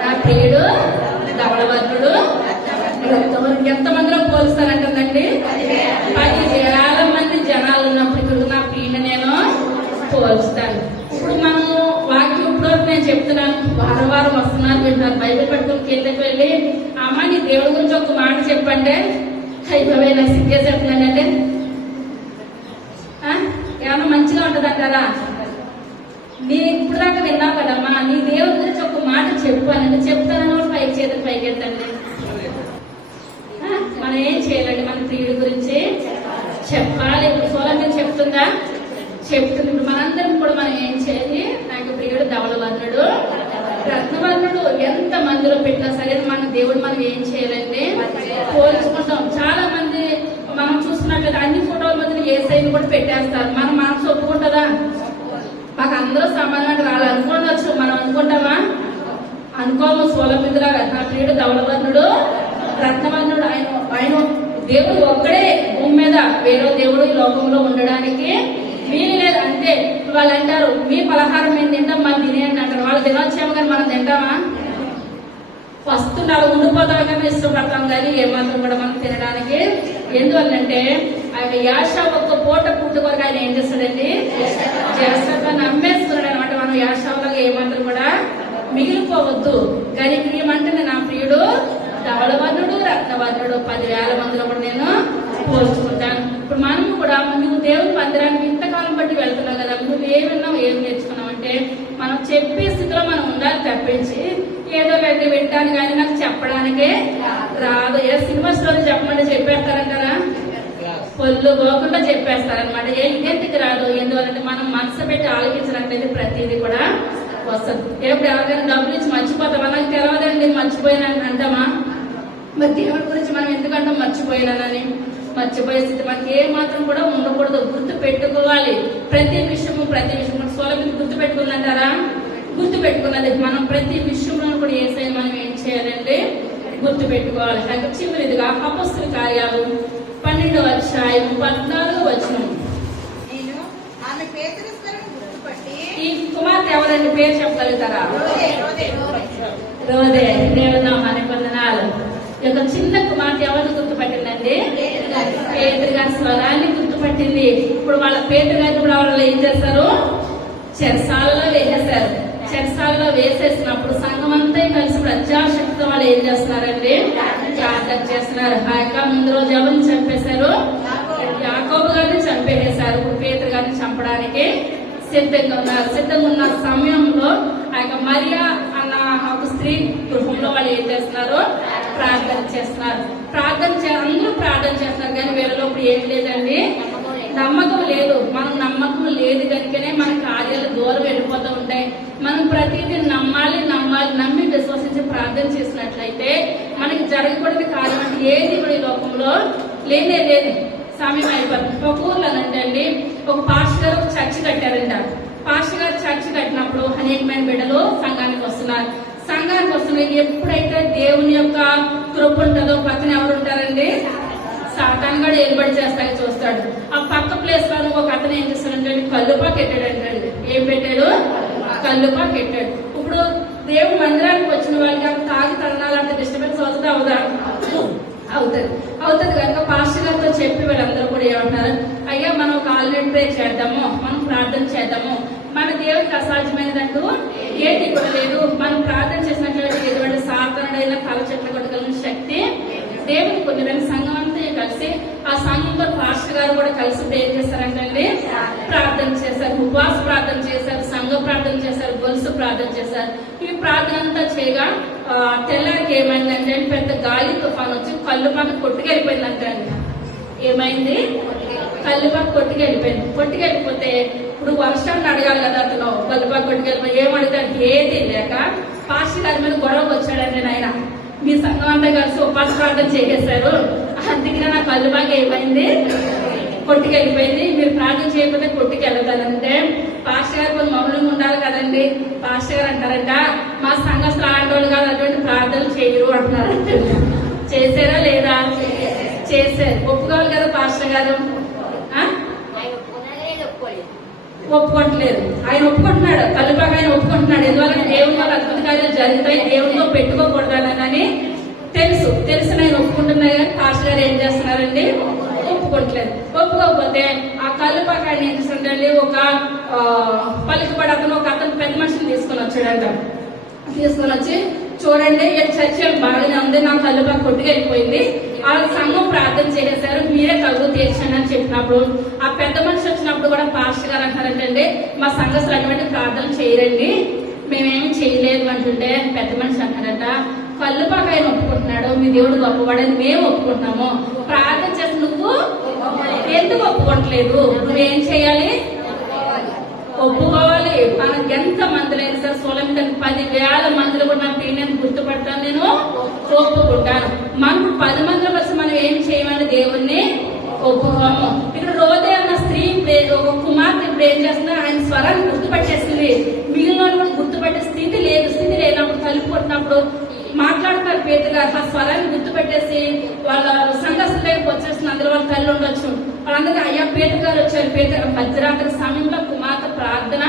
నా ప్రియుడు ధవళవర్ణుడు ఎంతమందిలో పోలుస్తానంటుందండి, 10,000 మంది జనాలు ఉన్నప్పుడు నా ప్రియుని నేను పోల్చుతాను. ఇప్పుడు మనము వాక్యం ఇప్పుడు నేను చెప్తున్నాను, వారం వస్తున్నారు వింటారు, బైబిల్ పట్టుకుని కిందకి వెళ్ళి అమ్మ నీ దేవుడి గురించి ఒక మాట చెప్పంటే అయిపోయి నాకు సిగ్గేసేస్తుందంటే ఏమన్నా మంచిగా ఉంటది అంటారా? నీ ఇప్పుడు దాకా విన్నావు కదమ్మా, నీ దేవుడి గురించి ఒక మాట చెప్పు అని చెప్తానని పైకి చేతులు పైకెత్తండి. మనం ఏం చేయాలండి, మన ప్రియుడి గురించి చెప్పాలి. ఇప్పుడు సోలం చెప్తుంది. ఇప్పుడు మనందరం కూడా మనం ఏం చేయాలి, నాకు ప్రియుడు ధవళవర్ణుడు రత్నవర్ణుడు ఎంత మందిలో పెట్టినా సరే మన దేవుడు మనం ఏం చేయాలంటే పోల్చుకుంటాం. చాలా మంది మనం చూస్తున్నట్లయితే అన్ని ఫోటోల మధ్య యేసయ్యని కూడా పెట్టేస్తారు. మన మనసు ఒప్పుకుంటుందా? మాకు అందరూ సమానంగా రాలనుకోవచ్చు, మనం అనుకుంటామా? అనుకోము. సోలమిద్దులాగా నా ప్రియుడు ధవళవర్ణుడు రత్నవర్ణుడు, ఆయన దేవుడు ఒక్కడే భూమి మీద, వేరే దేవుడు ఈ లోకంలో ఉండడానికి వీలు లేదు. అంటే వాళ్ళు అంటారు మీ పలహారం మేము తింటాం మా తినేయండి అంటారు. వాళ్ళు తినొచ్చాము కానీ మనం తింటామా? వస్తున్నారు ఉండిపోతాం కానీ ఇష్టపడతాం కానీ ఏమాత్రం కూడా మనం తినడానికి. ఎందువల్లంటే ఆయన యాష ఒక్క పూట పుట్టు కొరకు ఆయన ఏం చేస్తాడండి? చేస్తాడు, నమ్మేస్తున్నాడు అనమాట. మనం యాషావులో ఏమాత్రం కూడా మిగిలిపోవద్దు. కానీ ఏమంటే నా ప్రియుడు ధవళవర్ణుడు రత్నవర్ణుడు 10,000 మందిలో కూడా నేను పోల్చుకుంటాను. ఇప్పుడు మనం కూడా నువ్వు దేవుని మందిరానికి ఇంతకాలం బట్టి వెళ్తున్నావు కదా, నువ్వు ఏమి విన్నావు ఏం నేర్చుకున్నావు అంటే మనం చెప్పే స్థితిలో మనం ఉండాలి తప్పించి ఏదో వెళ్ళి వింటాను కానీ నాకు చెప్పడానికే రాదు. ఏ సినిమా స్టోరీ చెప్పమంటే చెప్పేస్తారంటారా? పొల్లు పోకుండా చెప్పేస్తారనమాట. ఇంకెందుకు రాదు? ఎందువల్లంటే మనం మనసు పెట్టి ఆలోచించినట్లయితే ప్రతిదీ కూడా వస్తుంది. ఎప్పుడు ఎవరికైనా డబ్బులు ఇచ్చి మర్చిపోతామా? నాకు తెలవదండి మర్చిపోయినా అంటామా? మరి దేవుడి గురించి మనం ఎందుకంటాం మర్చిపోయినానని? మర్చిపోయే స్థితి మనకి ఏ మాత్రం కూడా ఉండకూడదు. గుర్తు పెట్టుకోవాలి ప్రతి విషయము. సోలమిని గుర్తు పెట్టుకుందంటారా? గుర్తు పెట్టుకున్నది. మనం ప్రతి విషయంలో కూడా ఏసై మనం ఏం చేయాలంటే గుర్తు పెట్టుకోవాలి. అయితే చివరిదిగా అపొస్తలుల కార్యాలు 12వ అధ్యాయం 14వ వచనం. నేను ఆమె పేతురు స్వరం గుర్తుపట్టి, ఈ కుమార్తె ఎవరండి? పేరు చెప్పగలుగుతారా? రోదే. దేవుని నామానికి వందనాలు. ఈ యొక్క చిన్న కుమార్తె ఎవరిని గుర్తుపట్టిందండి? పేతురు గారి స్వరాన్ని గుర్తుపట్టింది. ఇప్పుడు వాళ్ళ పేతురు గారిని కూడా వాళ్ళు ఏం చేస్తారు? చెరసాలలో వేసేశారు. చెరసాలలో వేసేసినప్పుడు సంఘం అంతా కలిసి ప్రజాశక్తితో వాళ్ళు ఏం చేస్తున్నారండి? ప్రార్థన చేస్తున్నారు. ఆ యొక్క ముందు రోజు ఎవరిని చంపేశారు? యాకోబు గారిని చంపేసేశారు. ఇప్పుడు పేతురు గారిని చంపడానికి సిద్ధంగా ఉన్నారు. సిద్ధంగా ఉన్న సమయంలో ఆ యొక్క మరియా అన్న ఒక స్త్రీ గృహంలో వాళ్ళు ఏం చేస్తున్నారు? ప్రార్థన చేస్తున్నారు. అందరూ ప్రార్థన చేస్తున్నారు కానీ వీళ్ళలో ఇప్పుడు ఏం లేదండి? నమ్మకం లేదు. మనం నమ్మకం లేదు కనుకనే మన కార్యాలు దూరం వెళ్ళిపోతూ ఉంటాయి. మనం ప్రతిదీ నమ్మాలి. నమ్మి విశ్వసించి ప్రార్థన చేసినట్లయితే మనకి జరగకూడని కార్యం అంటే ఏది కూడా ఈ లోకంలో లేనే లేదు. సమయం అయిపోతుంది. ఒక ఊర్లో అండి ఒక పాస్టర్ గారు ఒక చర్చి కట్టారంట. పాస్టర్ గారు చర్చి కట్టినప్పుడు అనేకమైన బిడ్డలు సంఘానికి వస్తున్నారు. ఎప్పుడైతే దేవుని యొక్క కృప ఉంటుందో పక్కన ఎవరు ఉంటారండి? సాతాను కూడా ఏర్పాటు చేస్తానికి చూస్తాడు. ఆ పక్క ప్లేస్ లో ఒక అతను ఏం చేస్తాడంటే కల్లుపా కెట్టాడంటండి. ఏం పెట్టాడు? కల్లుపా కెట్టాడు. ఇప్పుడు దేవుడు మందిరానికి వచ్చిన వాళ్ళకి తాగి తరణాలంటే డిస్టర్బెన్స్ అవుతుంది అవుదా? అవుతుంది కనుక పాస్టర్ గారితో చెప్పి వీళ్ళందరూ కూడా ఏమంటారు? అయ్యా మనం ఒక ఆల్రెడీ ప్రేర్ చేద్దాము, మనం ప్రార్థన చేద్దాము. మన దేవుడికి అసాధ్యమైనదంటూ ఏది కూడా లేదు. మనం ప్రార్థన చేసినట్లయితే ఎటువంటి సాధారణమైన తల చెట్ల కొట్టగలిగిన శక్తి దేవుని పొందిన సంఘం అంతా కలిసి ఆ సంఘంలో పాస్టర్ గారు కూడా కలిసి ఏం చేస్తారంటే ప్రార్థన చేశారు. ఉపవాస ప్రార్థన చేశారు, సంఘ ప్రార్థన చేశారు, గొలుసు ప్రార్థన చేశారు. ఈ ప్రార్థన అంతా చేయగా తెల్లారికి ఏమైందంటే పెద్ద గాలి తుఫాన్ వచ్చి కల్లుపాక కొట్టుకెళ్ళిపోయిందంటే అండి. ఏమైంది? కల్లుపాక కొట్టుకెళ్ళిపోతే ఇప్పుడు వర్షాన్ని అడగాలి కదా అతను. కల్లుపాక కొట్టుకెళ్ళిపోయి ఏమడిగాడు? ఏది లేక పాస్టర్ గారి మీద గొడవకు వచ్చాడండి. ఆయన మీ సంఘం అంతా కలిసి ఉపవాస ప్రార్థన చేసేశారు, అందుకనే నా కల్లుపాక ఏమైంది? కొట్టుకెళ్ళిపోయింది. మీరు ప్రార్థన చేయకపోతే కొట్టుకెళ్ళతానంటే పాస్టర్ గారు కొన్ని మౌనంగా ఉండాలి కదండి. పాస్టర్ గారు అంటారంట మా సంఘస్థులు ఆడవాళ్ళు కాదు అటువంటి ప్రార్థనలు చేయరు అంటున్నారంట. చేశారా లేదా? చేశారు. ఒప్పుకోవాలి కదా పాస్టర్ గారు? ఒప్పుకోవట్లేదు. ఆయన ఒప్పుకుంటున్నాడు. కల్లుపాక ఆయన ఒప్పుకుంటున్నాడు. ఎందువల్ల దేవుని వల్ల అద్భుత కార్యాలు జరుగుతాయి, దేవునితో పెట్టుకోకూడదని తెలిసిన ఆయన ఒప్పుకుంటున్నారు. కానీ పాస్టర్ గారు ఏం చేస్తున్నారండి? ఒప్పుకోవట్లేదు. ఒప్పుకోకపోతే ఆ కల్లుపాక ఆయన ఏం చేస్తుంటండి ఒక పలుకుబడి అతను పెద్ద మనిషిని తీసుకొని వచ్చాడంట. తీసుకొని వచ్చి చూడండి చర్చ బాగానే ఉంది, నా కల్లుపాక కొట్టుకెళ్ళిపోయింది, ఆ సంఘం ప్రార్థన చేసేసారు, మీరే కలుగు తీర్చండి అని చెప్పినప్పుడు ఆ పెద్ద మనిషి వచ్చినప్పుడు కూడా పాస్టర్ గారు అంటారంటండి మా సంఘస్థులు అటువంటి ప్రార్థన చేయరండి, మేమేమి చేయలేదు అంటుంటే పెద్ద మనిషి అంటారంట కల్లుపాక ఆయన ఒప్పుకుంటున్నాడు, మీ దేవుడు గొప్పవాడని మేము ఒప్పుకుంటున్నాము, ప్రార్థన చేసి నువ్వు ఎందుకు ఒప్పుకోవట్లేదు? నువ్వేం చేయాలి? ఒప్పుకోవాలి. మనకి ఎంత మందులు అయినా సరే సోలం మీద 10,000 మందులు కూడా నా పీడిని గుర్తుపడతాను, నేను ఒప్పుకుంటాను. మనకు 10 మందిలో కలిసి మనం ఏం చేయమని దేవుణ్ణి ఒప్పుకోము. ఇక్కడ రోదే అన్న స్త్రీ ఒక కుమార్తె ఇప్పుడు ఏం చేస్తుందో ఆయన స్వరాన్ని గుర్తుపట్టేసింది. మిగిలిన కూడా గుర్తుపట్టే స్థితి లేనప్పుడు తలుపు కొట్టినప్పుడు మాట్లాడుతున్నారు పేతురు గారు. ఆ స్వరాన్ని గుర్తుపెట్టేసి వాళ్ళ సంఘస్థుల దగ్గరకు వచ్చేసిన అందులో వాళ్ళ తల్లి ఉండొచ్చు. వాళ్ళందరికీ అయ్యా పేతురు గారు వచ్చారు. పేతురు మధ్యరాత్రి సమయంలో కుమార్తె ప్రార్థన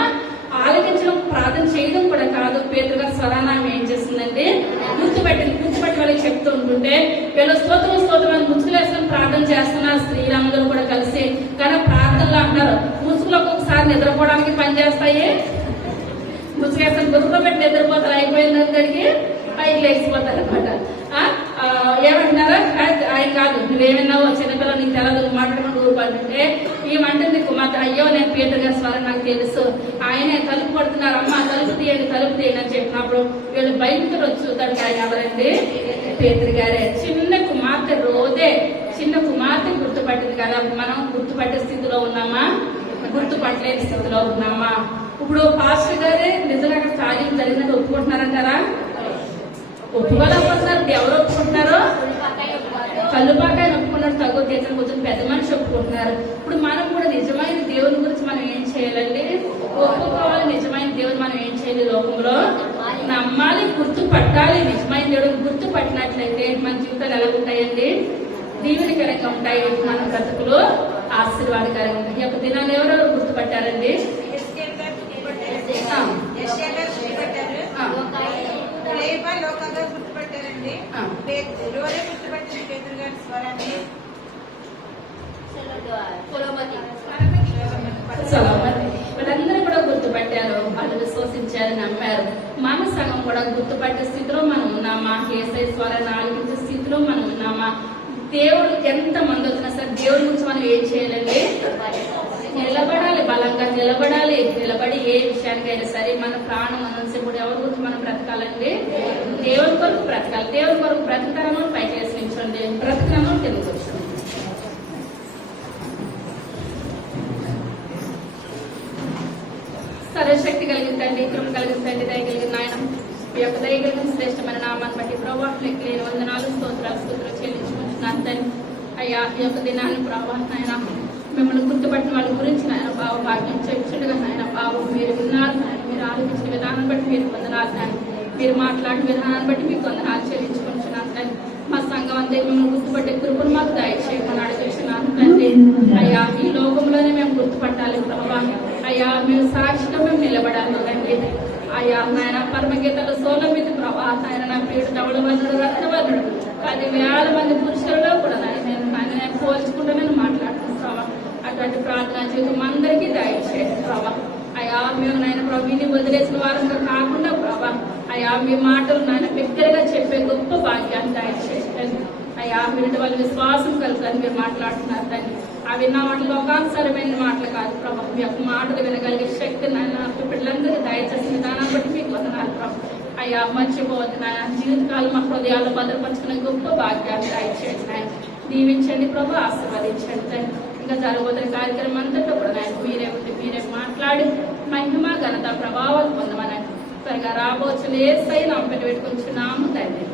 ఆలకించడం, ప్రార్థన చేయడం కూడా కాదు. పేతురు గారు స్వరాన్ని ఆమె ఏం చేస్తుందంటే గుర్తుపట్టి వాళ్ళకి చెప్తూ ఉంటుంటే వీళ్ళు స్తోత్రం స్తోత్రం అని ముసుగులు వేసుకొని ప్రార్థన చేస్తున్నారు స్త్రీలందరూ కూడా కలిసి. కానీ ప్రార్థనలు అంటారు ముసుగులు ఒక్కొక్కసారి నిద్రపోవడానికి పనిచేస్తాయి. ముసుగు వేసుకొని గుర్తులో పెట్టి నిద్రపోతారు, అయిపోయింది అందరికి పైకి లేచిపోతారు అనమాట. ఏమంటున్నారా? ఆయన కాదు, నువ్వేమన్నావో చిన్నపిల్ల నీకు తెలదు మాట్లాడమని ఊరుపాలంటే ఏమంటుంది కుమార్తె, అయ్యో నేను పేతురు గారి స్వరం నాకు తెలుసు, ఆయనే తలుపు కొడుతున్నారు, అమ్మ తలుపు తీయండి అని చెప్పినప్పుడు వీళ్ళు బయటకు వచ్చి చూద్దానికి ఆయన ఎవరండి? పేతురు గారే. చిన్న కుమార్తె రోదే, చిన్న కుమార్తె గుర్తుపట్టింది కదా. మనం గుర్తుపట్టే స్థితిలో ఉన్నామా? గుర్తుపట్టలేని స్థితిలో ఉన్నామా? ఇప్పుడు పాస్టర్ గారే నిజంగా కార్యం జరిగినట్టు ఒప్పుకుంటున్నారంటారా? ఒప్పుకోలేకపోతున్నారు. ఎవరు ఒప్పుకుంటున్నారో? కల్లుపాకాయని ఒప్పుకున్నారు, తగ్గు తీర్చని కొంచెం పెద్ద మనిషి ఒప్పుకుంటున్నారు. ఇప్పుడు మనం కూడా నిజమైన దేవుని గురించి మనం ఏం చేయాలండి? ఒప్పుకోవాలి. నిజమైన దేవుని మనం ఏం చేయాలి? లోకంలో నమ్మాలి, గుర్తుపట్టాలి. నిజమైన దేవుడిని గుర్తుపట్టినట్లయితే మన జీవితాలు ఎలా ఉంటాయండి? దీవెనకరంగా ఉంటాయి. మన బ్రతుకులు ఆశీర్వాదకరంగా ఉంటాయి. ఈ యొక్క దినాన్ని ఎవరెవరు గుర్తుపట్టారండి? లోకంగా గుర్తుపట్టారండి. గుర్తుపట్టింది పేతురు గారి స్వరాన్ని. వీళ్ళందరూ కూడా గుర్తుపట్టారు, వాళ్ళు విశ్వసించారు, నమ్మారు. మన సంఘం కూడా గుర్తుపట్టే స్థితిలో మనం ఉన్నామా? యేసయ్య స్వరాన్ని ఆలకించే స్థితిలో మనం ఉన్నామా? దేవుడు ఎంత మంది వచ్చినా సరే దేవుడి గురించి మనం ఏం చేయాలండి? నిలబడాలి, బలంగా నిలబడాలి. నిలబడి ఏ విషయానికైనా సరే మన ప్రాణం అనంతసేపుడు ఎవరి గురించి మనం బ్రతకాలండి? దేవుని కొరకు బ్రతకాలి. దేవుని కొరకు బ్రతకడము పైకి వేసి నిల్చోండి, బ్రతకడము కింద కూర్చోండి. సర్వశక్తి కలిగిందండి, కృప కలిగిందండి, దయ కలిగిన నాయన మీ యొక్క దయ కలిగిన శ్రేష్టమైన నామాన్ని బట్టి ప్రభావం లెక్కలేని వందనాలు స్తోత్రాలు చెల్లించుకుంటున్నాను తండ్రి. అయ్యా ఈ యొక్క దినాన్ని ప్రభావం నాయన మిమ్మల్ని గుర్తుపట్టిన వాళ్ళ గురించి నాయన బాబు భాగ్యం చెప్పుచుండగా నాయన బాబు మీరు విన్నారు నాయన, మీరు ఆలోచించిన విధానం బట్టి మీరు వందనాలు నాయన, మీరు మాట్లాడిన విధానాన్ని బట్టి మీకు వందనాలు చెల్లించుకుంటున్నాను తండ్రి. మా సంఘం అంతే మిమ్మల్ని గుర్తుపట్టే కృపను మాకు దయచేయమని అడుగుతున్నాను తండ్రి. అయ్యా ఈ లోకంలోనే మేము గుర్తుపట్టాలి ప్రభావ. అయ్యా మేము సాక్షిగా మేము నిలబడాలి తండ్రి. అయ్యా నాయన పరమగీతలు సోలమితి ప్రభా ఆయన నా ప్రియుడు ధవళ వర్ణుడు రక్తవర్ణుడు, కానీ వేల మంది పురుషులలో కూడా నేను పోల్చుకుంటూ నేను మాట్లాడుతున్నాను. అటువంటి ప్రార్థన జీవితం అందరికీ దయచేయండి ప్రభా. అయ్యా మేము నాయన ప్రభు విని వదిలేసిన వారంగా కాకుండా ప్రభా అయ్యా మీ మాటలు నాయన బిగ్గరగా చెప్పే గొప్ప భాగ్యాన్ని దయచేయండి. అయ్యా వినటి వాళ్ళ విశ్వాసం కలుగుతాను మీరు మాట్లాడుతున్నారు తండ్రి. అవి నా మాటలు లోకానుసారమైన మాటలు కాదు ప్రభా, మీ యొక్క మాటలు వినగలిగే శక్తి నాయన పిల్లలందరికీ దయచేసిన విధానాన్ని బట్టి మీకు వందనాలు ప్రభు. అయ్యా మర్చిపోవద్దు నాయన, జీవితకాలం మా హృదయాల్లో భద్రపరుచుకునే గొప్ప భాగ్యాన్ని దయచేయండి నాయన. దీవించండి ప్రభు, ఆశీర్వదించండి తండ్రి. ఇంకా జరగబోతున్న కార్యక్రమం అంతటా కూడా నాయన మీరే మాట్లాడి మహిమ ఘనత ప్రభావాలు పొందమని త్వరగా రాబోచ్చు యేసయ్య నామమున పెట్టుకుంటున్నాము తండ్రి.